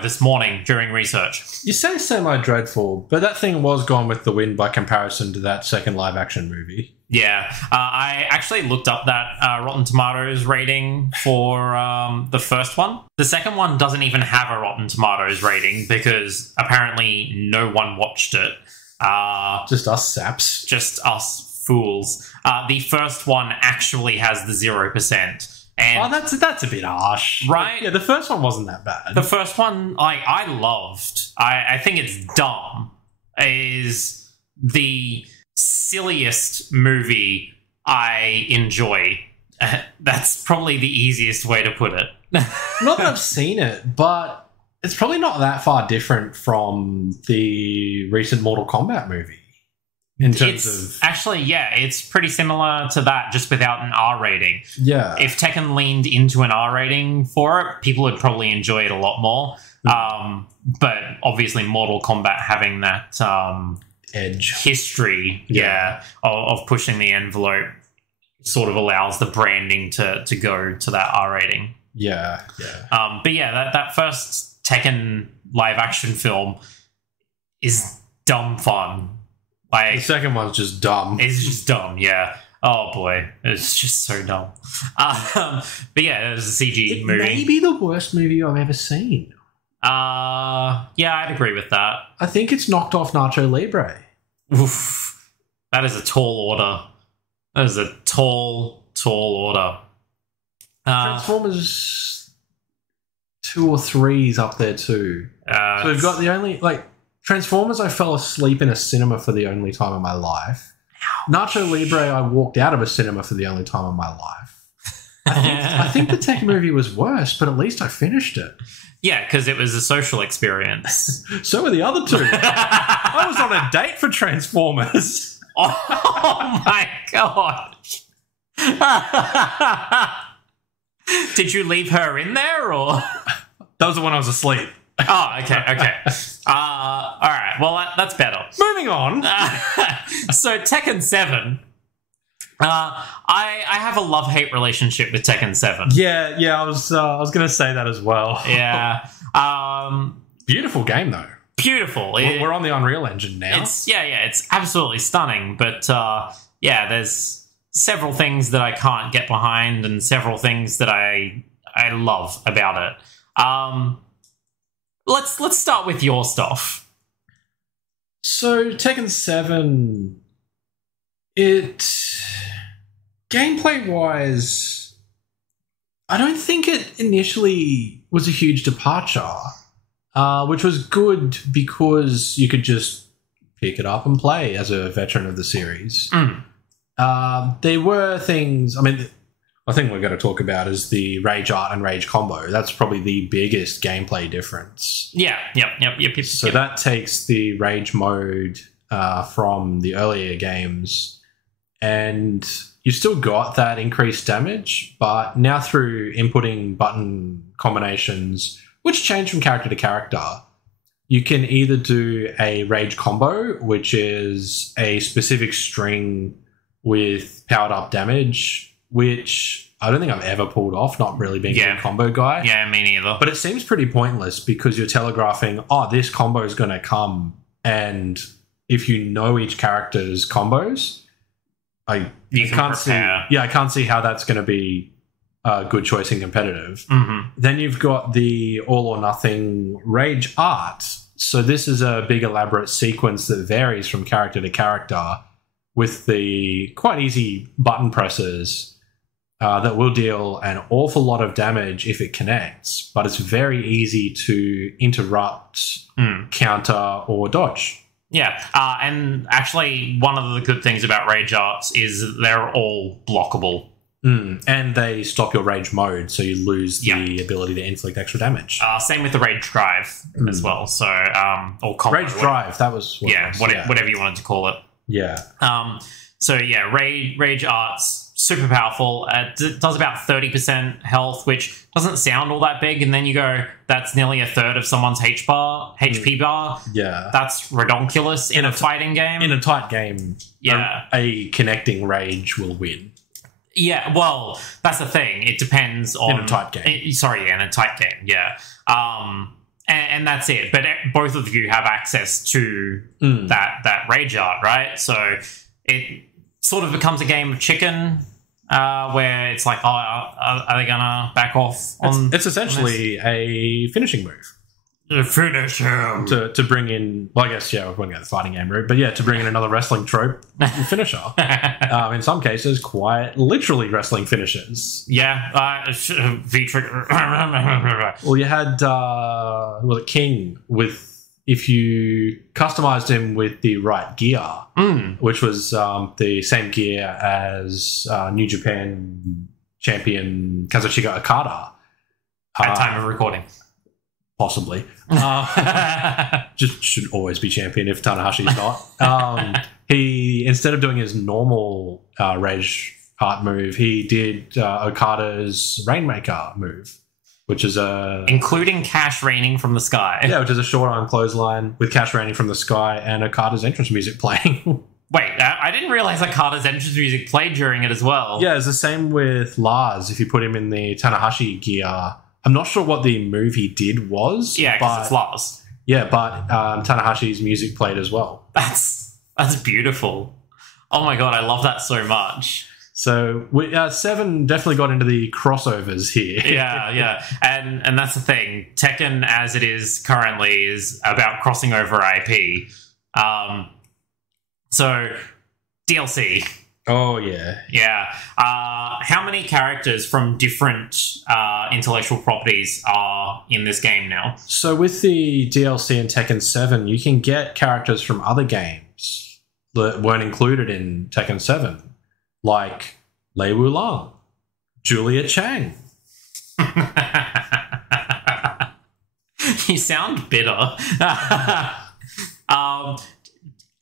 This morning during research. You say semi-dreadful, but that thing was Gone with the Wind by comparison to that second live-action movie. Yeah. I actually looked up that Rotten Tomatoes rating for the first one. The second one doesn't even have a Rotten Tomatoes rating because apparently no one watched it. Just us saps. Just us fools. The first one actually has the 0%. And that's a bit harsh, right? Yeah, the first one wasn't that bad. The first one, I loved. I think it's dumb. It is the silliest movie I enjoy. That's probably the easiest way to put it. Not that I've seen it, but it's probably not that far different from the recent Mortal Kombat movie. In terms of actually, yeah, it's pretty similar to that, just without an R rating. Yeah. If Tekken leaned into an R rating for it, people would probably enjoy it a lot more. But obviously, Mortal Kombat having that edge history, of pushing the envelope, sort of allows the branding to go to that R rating. Yeah. But yeah, that first Tekken live action film is dumb fun. The second one's just dumb. It's just dumb, yeah. Oh boy, it's just so dumb. But yeah, it was a CG movie. It may be the worst movie I've ever seen. Yeah, I'd agree with that. I think it's knocked off Nacho Libre. Oof. That is a tall order. That is a tall order. Transformers 2 or 3 is up there too. So we've got the only, Transformers, I fell asleep in a cinema for the only time in my life. Nacho Libre, I walked out of a cinema for the only time in my life. I think the Tekken movie was worse, but at least I finished it. Yeah, because it was a social experience. So were the other two. I was on a date for Transformers. Oh my god. Did you leave her in there, or? That was the one I was asleep. Oh, okay. All right. Well, that's better. Moving on. So Tekken 7. I have a love-hate relationship with Tekken 7. Yeah. I was going to say that as well. Yeah. Beautiful game though. Beautiful. We're on the Unreal Engine now. It's absolutely stunning. But there's several things that I can't get behind, and several things that I love about it. Let's start with your stuff. So Tekken 7, gameplay wise, I don't think it initially was a huge departure, which was good because you could just pick it up and play as a veteran of the series. There were things. I mean, I think we're going to talk about is the rage art and rage combo. That's probably the biggest gameplay difference. Yeah, yep. So that takes the rage mode from the earlier games, and you've still got that increased damage, but now through inputting button combinations, which change from character to character, you can either do a rage combo, which is a specific string with powered up damage, which I don't think I've ever pulled off, not really being a combo guy. Yeah, me neither. But it seems pretty pointless because you're telegraphing, this combo is going to come, and if you know each character's combos, I can't see how that's going to be a good choice in competitive. Mm-hmm. Then you've got the all or nothing rage art. So this is a big elaborate sequence that varies from character to character with the quite easy button presses that will deal an awful lot of damage if it connects, but it's very easy to interrupt, counter, or dodge. Yeah, and actually one of the good things about rage arts is they're all blockable. And they stop your rage mode, so you lose the ability to inflict extra damage. Same with the rage drive as well. So, or combo. Rage drive, that was what it was. Whatever you wanted to call it. Yeah. Rage arts, super powerful. It does about 30% health, which doesn't sound all that big. And then you go, that's nearly a third of someone's HP bar. Yeah. That's redonkulous in a fighting game. In a tight game, a connecting rage will win. Yeah, well, that's the thing. It depends on... In a tight game. In a tight game, yeah. And that's it. But both of you have access to that rage art, right? So it sort of becomes a game of chicken where it's like, are they going to back off on... It's essentially a finishing move. Finish him. To bring in... Well, I guess, we're going to the fighting game route. But to bring in another wrestling trope, finisher. In some cases, quite literally wrestling finishes. Yeah. V-trigger. Well, you had... King with... If you customized him with the right gear, which was the same gear as New Japan champion Kazuchika Okada. At time of recording. Possibly. Just should always be champion if Tanahashi's not. He, instead of doing his normal rage art move, he did Okada's Rainmaker move, which is including cash raining from the sky. Yeah, which is a short arm clothesline with cash raining from the sky and Okada's entrance music playing. Wait, I didn't realize Okada's entrance music played during it as well. Yeah, it's the same with Lars. If you put him in the Tanahashi gear, I'm not sure what the move he did was. Yeah, because it's Lars. Yeah, but Tanahashi's music played as well. That's beautiful. Oh my god, I love that so much. So 7 definitely got into the crossovers here. Yeah, and that's the thing. Tekken, as it is currently, is about crossing over IP. So DLC. Oh yeah. How many characters from different intellectual properties are in this game now? So with the DLC in Tekken 7, you can get characters from other games that weren't included in Tekken 7, like Lei Wulang, Julia Chang. You sound bitter.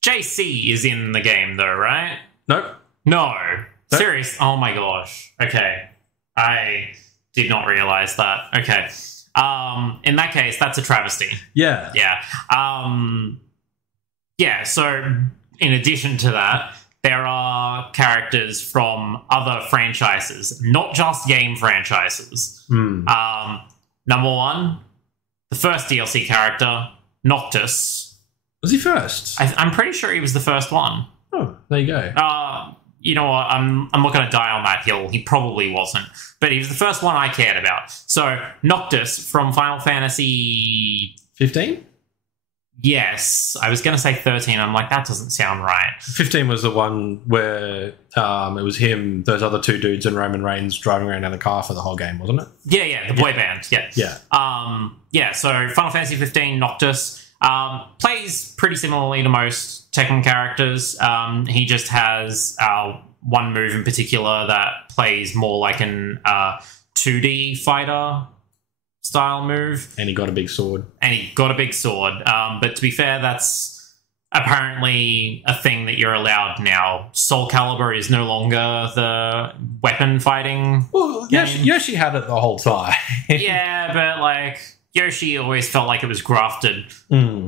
JC is in the game though, right? Nope. No. Serious? Oh my gosh. Okay. I did not realize that. Okay. In that case, that's a travesty. Yeah. So in addition to that, there are characters from other franchises, not just game franchises. Number one, the first DLC character, Noctis. Was he first? I'm pretty sure he was the first one. Oh, there you go. You know what? I'm not going to die on that hill. He probably wasn't. But he was the first one I cared about. So, Noctis from Final Fantasy... 15? Yes. I was going to say 13. I'm like, that doesn't sound right. 15 was the one where it was him, those other two dudes, and Roman Reigns driving around in a car for the whole game, wasn't it? Yeah, the boy band. Yeah. So, Final Fantasy 15, Noctis... plays pretty similarly to most Tekken characters. He just has one move in particular that plays more like an 2D fighter style move. And he got a big sword. But to be fair, that's apparently a thing that you're allowed now. Soul Calibur is no longer the weapon fighting. Well, Yoshi had it the whole time. Yeah, but like Yoshi always felt like it was grafted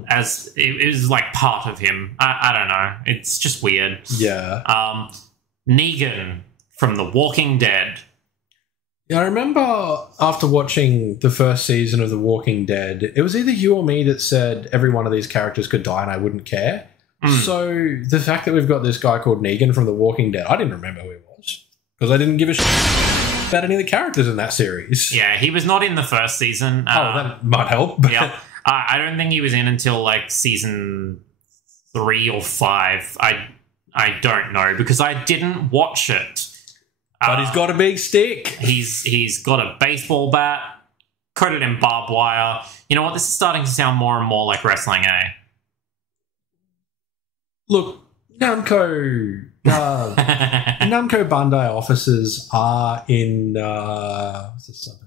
as it was like part of him. I don't know. It's just weird. Yeah. Negan from The Walking Dead. Yeah, I remember after watching the first season of The Walking Dead, it was either you or me that said every one of these characters could die and I wouldn't care. So the fact that we've got this guy called Negan from The Walking Dead, I didn't remember who he was because I didn't give a shit about any of the characters in that series. Yeah, he was not in the first season. That might help. Yeah, I don't think he was in until like season 3 or 5. I don't know because I didn't watch it. But he's got a big stick. He's got a baseball bat, coated in barbed wire. You know what? This is starting to sound more and more like wrestling, eh? Look, Namco Bandai offices are in what's the suburb?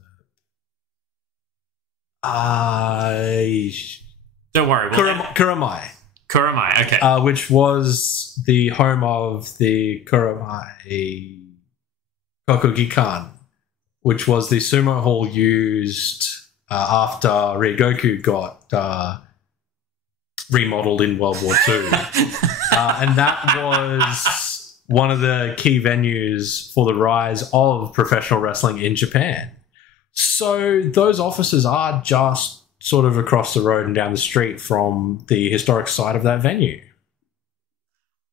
Don't worry. Kuramai, okay. Which was the home of the Kuramai Kokugikan, which was the sumo hall used after Ryogoku got remodeled in World War II. And that was one of the key venues for the rise of professional wrestling in Japan. So those offices are just sort of across the road and down the street from the historic site of that venue.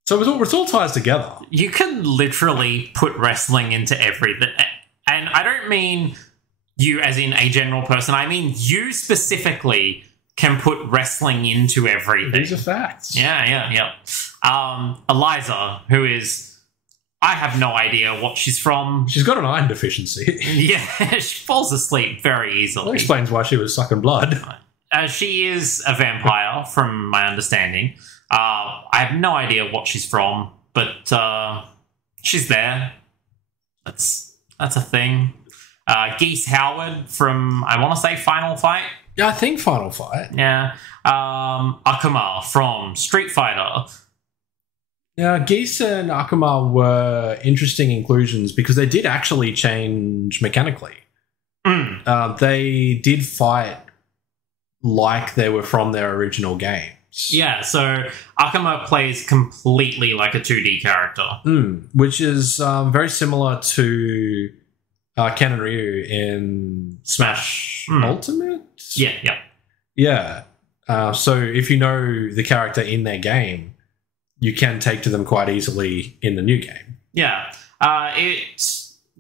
So it all ties together. You can literally put wrestling into everything. And I don't mean you as in a general person. I mean you specifically can put wrestling into everything. These are facts. Yeah. Eliza, who is... I have no idea what she's from. She's got an iron deficiency. Yeah, she falls asleep very easily. That explains why she was sucking blood. She is a vampire, from my understanding. I have no idea what she's from, but she's there. That's a thing. Geese Howard from, I want to say, Final Fight. Yeah, I think Final Fight. Yeah. Akuma from Street Fighter. Yeah, Geese and Akuma were interesting inclusions because they did actually change mechanically. They did fight like they were from their original games. Yeah, so Akuma plays completely like a 2D character. Which is very similar to Ken and Ryu in Smash Ultimate? Yeah. So if you know the character in their game, you can take to them quite easily in the new game. Yeah. It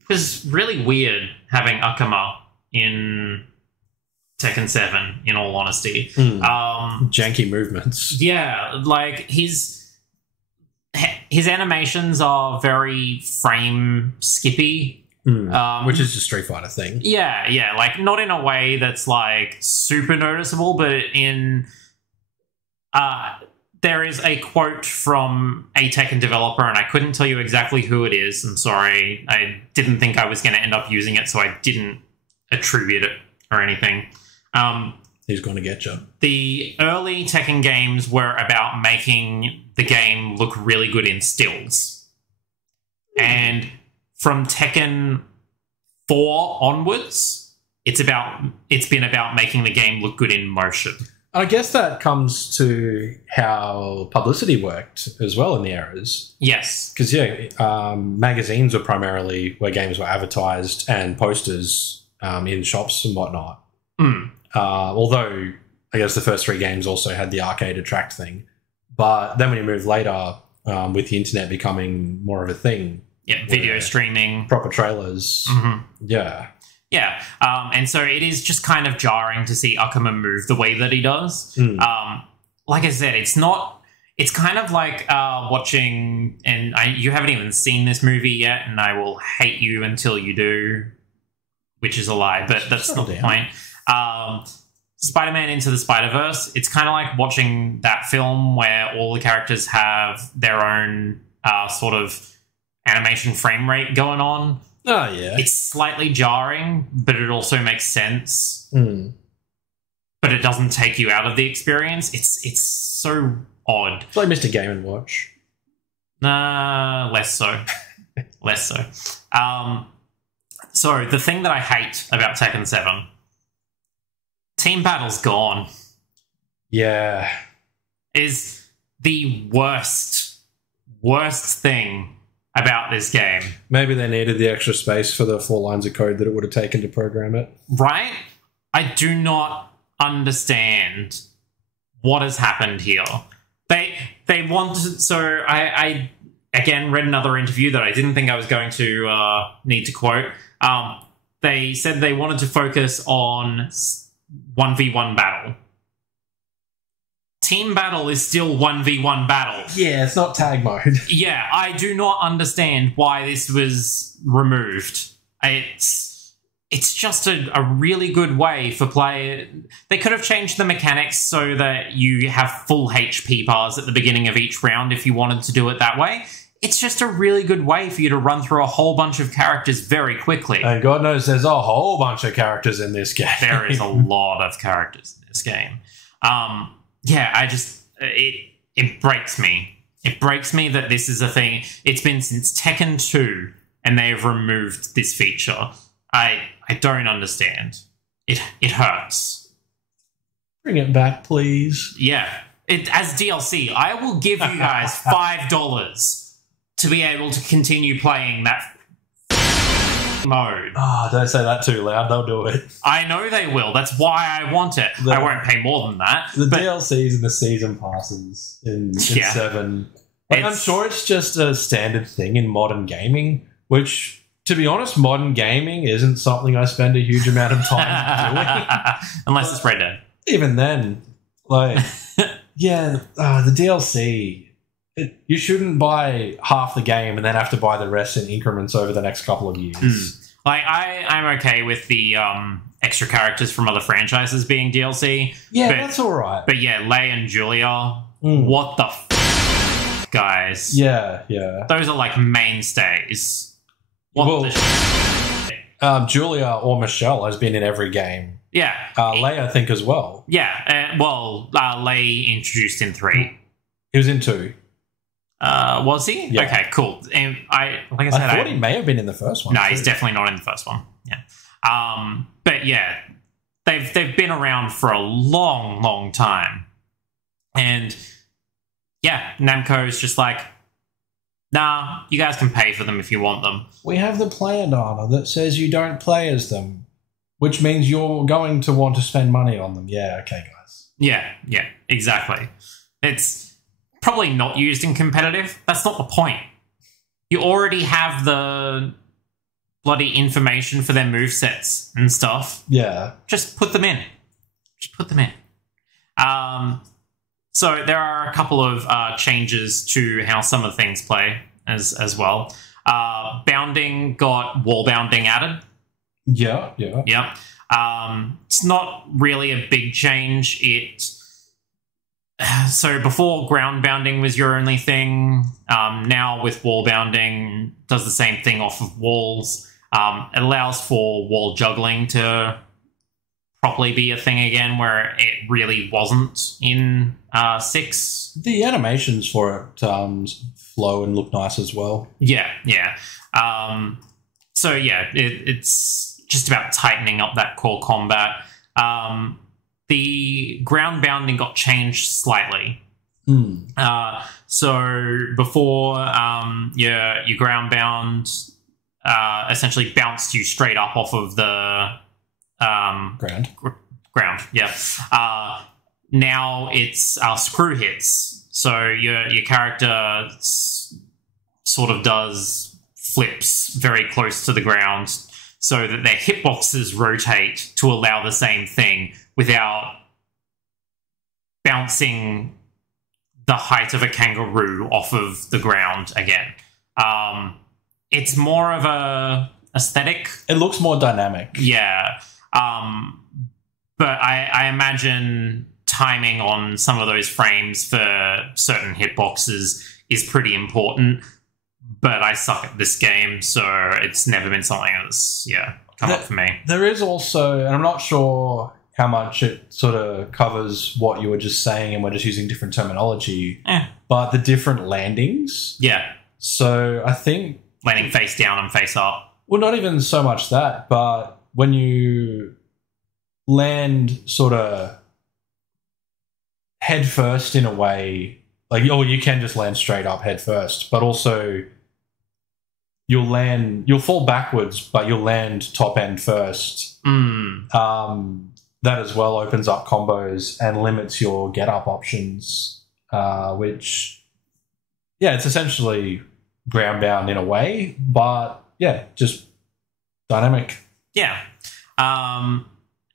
was really weird having Akuma in Tekken 7, in all honesty. Janky movements. Yeah, like his animations are very frame skippy. Which is a Street Fighter thing. Yeah, like not in a way that's like super noticeable, but in there is a quote from a Tekken developer, and I couldn't tell you exactly who it is. I'm sorry. I didn't think I was going to end up using it, so I didn't attribute it or anything. He's going to get you. The early Tekken games were about making the game look really good in stills. And from Tekken 4 onwards, it's been about making the game look good in motion. I guess that comes to how publicity worked as well in the eras. Yes. Because, magazines were primarily where games were advertised and posters in shops and whatnot. Although, I guess the first 3 games also had the arcade attract thing. But then when you move later, with the internet becoming more of a thing. Yeah, video streaming. Proper trailers. Yeah. Yeah, and so it is just kind of jarring to see Akuma move the way that he does. Like I said, it's kind of like watching, and you haven't even seen this movie yet, and I will hate you until you do, which is a lie, but that's not the point. Spider-Man Into the Spider-Verse, it's kind of like watching that film where all the characters have their own sort of animation frame rate going on. Oh, yeah. It's slightly jarring, but it also makes sense. But it doesn't take you out of the experience. It's so odd. It's like Mr. Game & Watch. Less so. Less so. So the thing that I hate about Tekken 7, team battle's gone. Yeah. Is the worst thing about this game. Maybe they needed the extra space for the 4 lines of code that it would have taken to program it. Right? I do not understand what has happened here. They wanted... So I again read another interview that I didn't think I was going to need to quote. They said they wanted to focus on 1v1 battle. Team battle is still 1v1 battle. Yeah, it's not tag mode. Yeah, I do not understand why this was removed. It's just a really good way for play. They could have changed the mechanics so that you have full HP bars at the beginning of each round if you wanted to do it that way. It's just a really good way for you to run through a whole bunch of characters very quickly. And God knows there's a whole bunch of characters in this game. There is a lot of characters in this game. Yeah, it breaks me. It breaks me that this is a thing. It's been since Tekken 2 and they have removed this feature. I don't understand. It hurts. Bring it back, please. Yeah. As DLC, I will give you guys $5 to be able to continue playing that mode. Oh, don't say that too loud. They'll do it. I know they will. That's why I want it. I won't pay more than that. The DLCs and the season passes in 7. I'm sure it's just a standard thing in modern gaming, which, to be honest, modern gaming isn't something I spend a huge amount of time doing. Unless it's Red Dead. Even then, like, yeah, the DLC... you shouldn't buy half the game and then have to buy the rest in increments over the next couple of years. Like, I'm okay with the extra characters from other franchises being DLC. Yeah, that's all right. But yeah, Lei and Julia, what the guys? Yeah. Those are like mainstays. Julia or Michelle has been in every game. Yeah. Lei, I think, as well. Yeah, Lei introduced in 3. He was in 2. Was he? Yeah. Okay, cool. And I thought he may have been in the first one. No, he's definitely not in the first one. Yeah. But yeah, they've been around for a long, long time. And yeah, Namco's just like, nah, you guys can pay for them if you want them. We have the player data that says you don't play as them, which means you're going to want to spend money on them. Yeah, okay, guys. Yeah, exactly. It's probably not used in competitive. That's not the point. You already have the bloody information for their movesets and stuff. Yeah. Just put them in. So there are a couple of changes to how some of the things play as well. Bounding got wall bounding added. Yeah. Yep. It's not really a big change. So before ground bounding was your only thing. Now with wall bounding, does the same thing off of walls. It allows for wall juggling to properly be a thing again, where it really wasn't in 6. The animations for it flow and look nice as well. Yeah. So yeah, it's just about tightening up that core combat. The ground bounding got changed slightly. So before, your ground bound essentially bounced you straight up off of the ground. Yeah. Now it's screw hits. So your character sort of does flips very close to the ground, so that their hitboxes rotate to allow the same thing without bouncing the height of a kangaroo off of the ground again. It's more of a aesthetic. It looks more dynamic. Yeah. But I imagine timing on some of those frames for certain hitboxes is pretty important. but I suck at this game, so it's never been something that's come up for me. There is also, and I'm not sure how much it sort of covers what you were just saying, and we're just using different terminology, but the different landings. Yeah. So I think landing face down and face up. Well, not even so much that, but when you land sort of head first in a way, like, you can just land straight up head first, but also you'll fall backwards, but you'll land top end first. That as well opens up combos and limits your get up options, which, it's essentially ground bound in a way, but just dynamic. Yeah.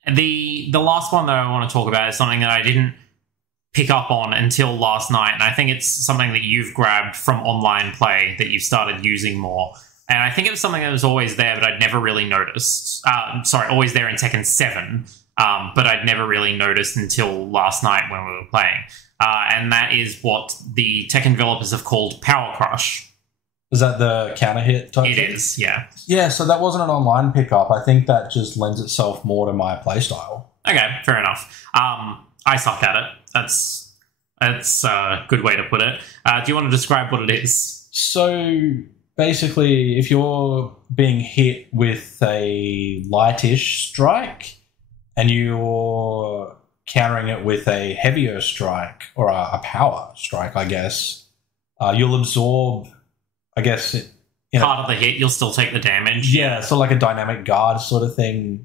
The last one that I want to talk about is something that I didn't pick up on until last night, and I think it's something that you've grabbed from online play that you've started using more. And I think it was something that was always there, but I'd never really noticed. Always there in Tekken 7, but I'd never really noticed until last night when we were playing. And that is what the Tekken developers have called Power Crush. Is that the counter hit type thing? It is, yeah. Yeah, so that wasn't an online pickup. I think that just lends itself more to my playstyle. Okay, fair enough. I suck at it. That's a good way to put it. Do you want to describe what it is? So basically, if you're being hit with a lightish strike and you're countering it with a heavier strike or a power strike, I guess, you'll absorb, I guess, part of the hit, you'll still take the damage. Yeah, so like a dynamic guard sort of thing.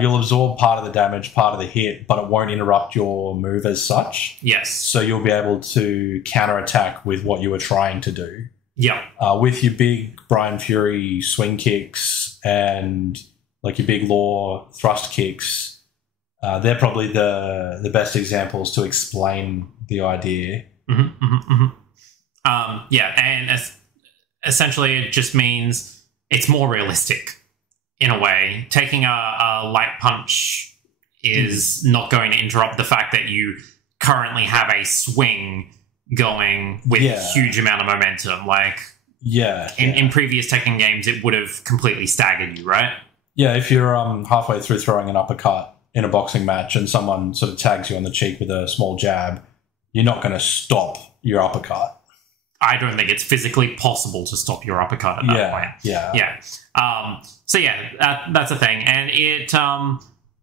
You'll absorb part of the damage, part of the hit, but it won't interrupt your move as such. Yes. So you'll be able to counterattack with what you were trying to do. Yeah. With your big Brian Fury swing kicks and like your big Law thrust kicks, they're probably the best examples to explain the idea. And essentially it just means it's more realistic in a way. Taking a light punch is not going to interrupt the fact that you currently have a swing going with a huge amount of momentum. Like, in previous Tekken games, it would have completely staggered you, right? Yeah, if you're halfway through throwing an uppercut in a boxing match and someone sort of tags you on the cheek with a small jab, you're not going to stop your uppercut. I don't think it's physically possible to stop your uppercut at that point. That's a thing. And it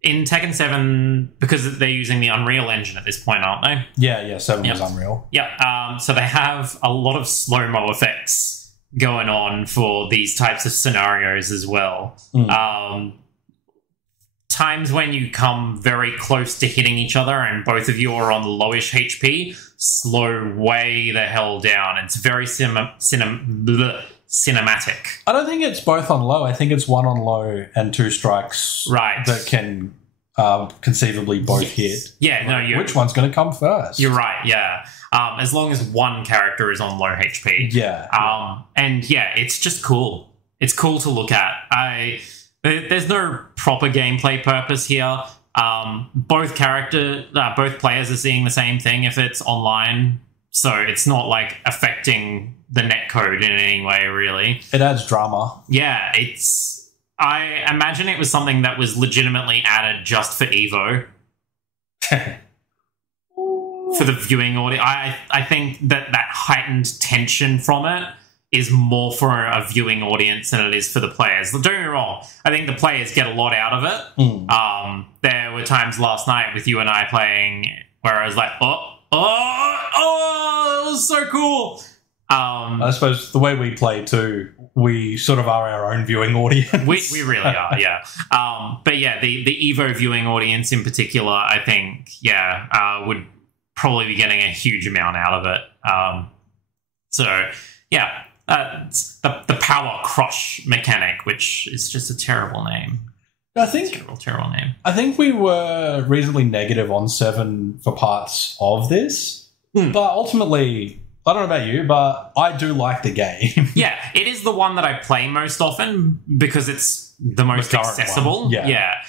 in Tekken 7, because they're using the Unreal Engine at this point, aren't they? Yeah, 7 was Unreal. Yeah, so they have a lot of slow-mo effects going on for these types of scenarios as well. Times when you come very close to hitting each other and both of you are on lowish HP, slow way the hell down. It's very cinematic. I don't think it's both on low. I think it's one on low and two strikes that can conceivably both hit. Yeah, no, which one's going to come first? You're right, yeah. As long as one character is on low HP. And it's just cool. It's cool to look at. There's no proper gameplay purpose here. Both players are seeing the same thing if it's online, so it's not like affecting the netcode in any way, really. It adds drama. Yeah, I imagine it was something that was legitimately added just for Evo. For the viewing audience. I think that heightened tension from it is more for a viewing audience than it is for the players. Don't get me wrong. I think the players get a lot out of it. There were times last night with you and I playing where I was like, it was so cool. I suppose the way we play too, we sort of are our own viewing audience. We really are, yeah. But yeah, the Evo viewing audience in particular, I think, would probably be getting a huge amount out of it. The Power Crush mechanic, which is just a terrible name. I think terrible name. I think we were reasonably negative on 7 for parts of this, but ultimately, I don't know about you, but I do like the game. Yeah, it is the one that I play most often because it's the most accessible. One. Yeah.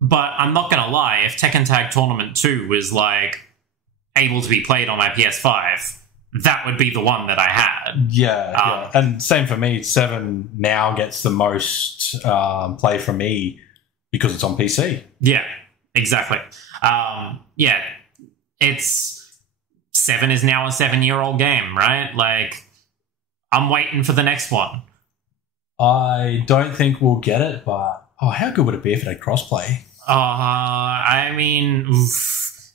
But I'm not going to lie, if Tekken Tag Tournament 2 was like able to be played on my PS5, that would be the one that I had. Yeah. And same for me. 7 now gets the most play from me because it's on PC. Yeah, exactly. It's 7 is now a 7-year-old game, right? Like, I'm waiting for the next one. I don't think we'll get it, but how good would it be if it had crossplay? I mean,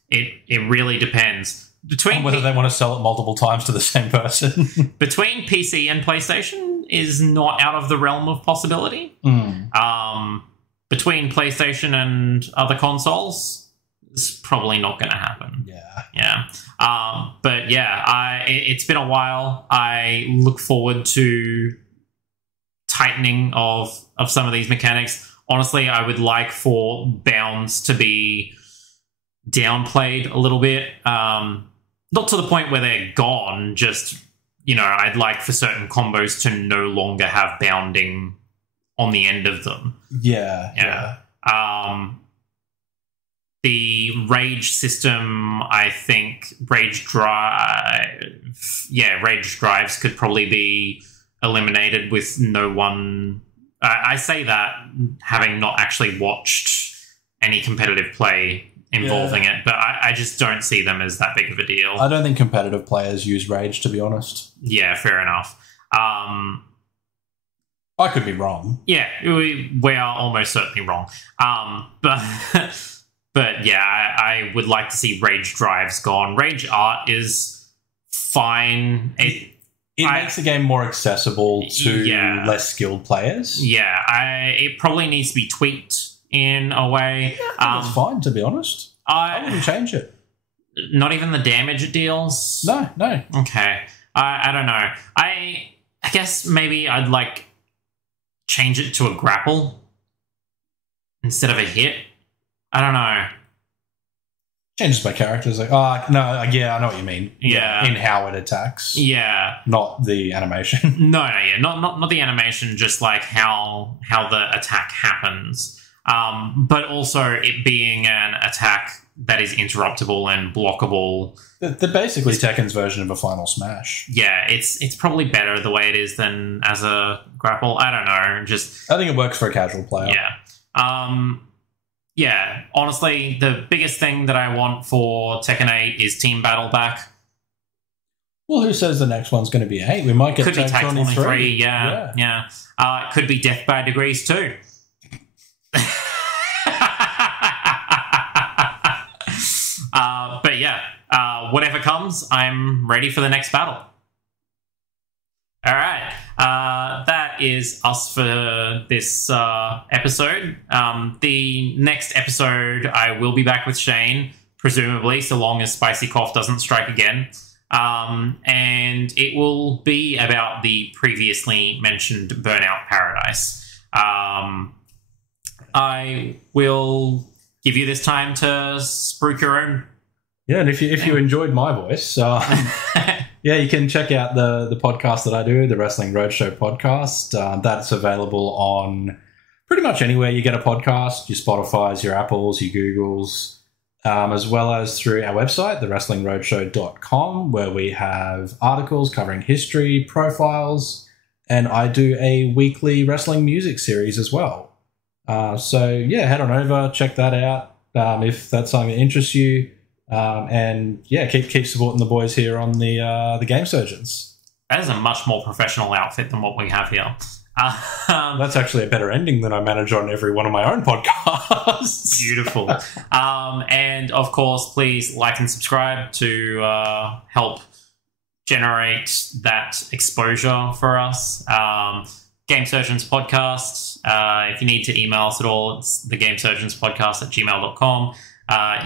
it really depends. Between whether they want to sell it multiple times to the same person. Between PC and PlayStation is not out of the realm of possibility. Between PlayStation and other consoles, it's probably not going to happen. Yeah. But yeah, it's been a while. I look forward to tightening of some of these mechanics. Honestly, I would like for bounds to be downplayed a little bit. Not to the point where they're gone, just, I'd like for certain combos to no longer have bounding on the end of them. Yeah. The rage system, I think rage drives could probably be eliminated with no one. I say that having not actually watched any competitive play involving it, but I just don't see them as that big of a deal. I don't think competitive players use rage, to be honest. Yeah, fair enough. I could be wrong. Yeah, we are almost certainly wrong. But yeah, I would like to see rage drives gone. Rage art is fine. It makes the game more accessible to less skilled players. Yeah, it probably needs to be tweaked in a way. Yeah, I think it's fine, to be honest. I wouldn't change it. Not even the damage it deals? No. Okay. I don't know. I guess maybe I'd change it to a grapple instead of a hit. I don't know. Changes my characters. I know what you mean. Yeah. In how it attacks. Yeah. Not the animation. No, not the animation, just like how the attack happens. But also it being an attack that is interruptible and blockable. They're basically Tekken's version of a Final Smash. Yeah, it's probably better the way it is than as a grapple. I don't know. I think it works for a casual player. Yeah. Yeah, honestly, the biggest thing that I want for Tekken 8 is Team Battle back. Well, who says the next one's going to be 8? We might get Could be Tag 23, yeah. It could be Death by Degrees too. But yeah, whatever comes, I'm ready for the next battle. All right, that is us for this episode. The next episode, I will be back with Shane, presumably, so long as Spicy Cough doesn't strike again. And it will be about the previously mentioned Burnout Paradise. I will give you this time to spruik your own. Yeah, and if you enjoyed my voice, you can check out the podcast that I do, the Wrestling Roadshow podcast. That's available on pretty much anywhere you get a podcast, your Spotifys, your Apples, your Googles, as well as through our website, thewrestlingroadshow.com, where we have articles covering history, profiles, and I do a weekly wrestling music series as well. Head on over, check that out if that's something that interests you. Keep supporting the boys here on the Game Surgeons. That is a much more professional outfit than what we have here. That's actually a better ending than I manage on every one of my own podcasts. Beautiful. And of course, please like and subscribe to help generate that exposure for us. Game Surgeons Podcast. If you need to email us at all, it's thegamesurgeonspodcast@gmail.com.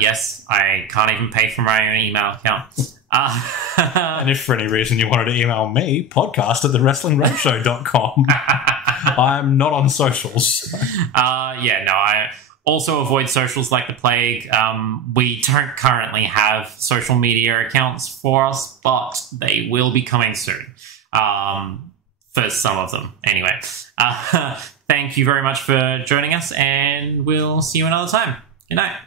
Yes, I can't even pay for my own email account. And if for any reason you wanted to email me, podcast@thewrestlingroadshow.com. I'm not on socials. I also avoid socials like the plague. We don't currently have social media accounts for us, but they will be coming soon. For some of them, anyway. Thank you very much for joining us, and we'll see you another time. Good night.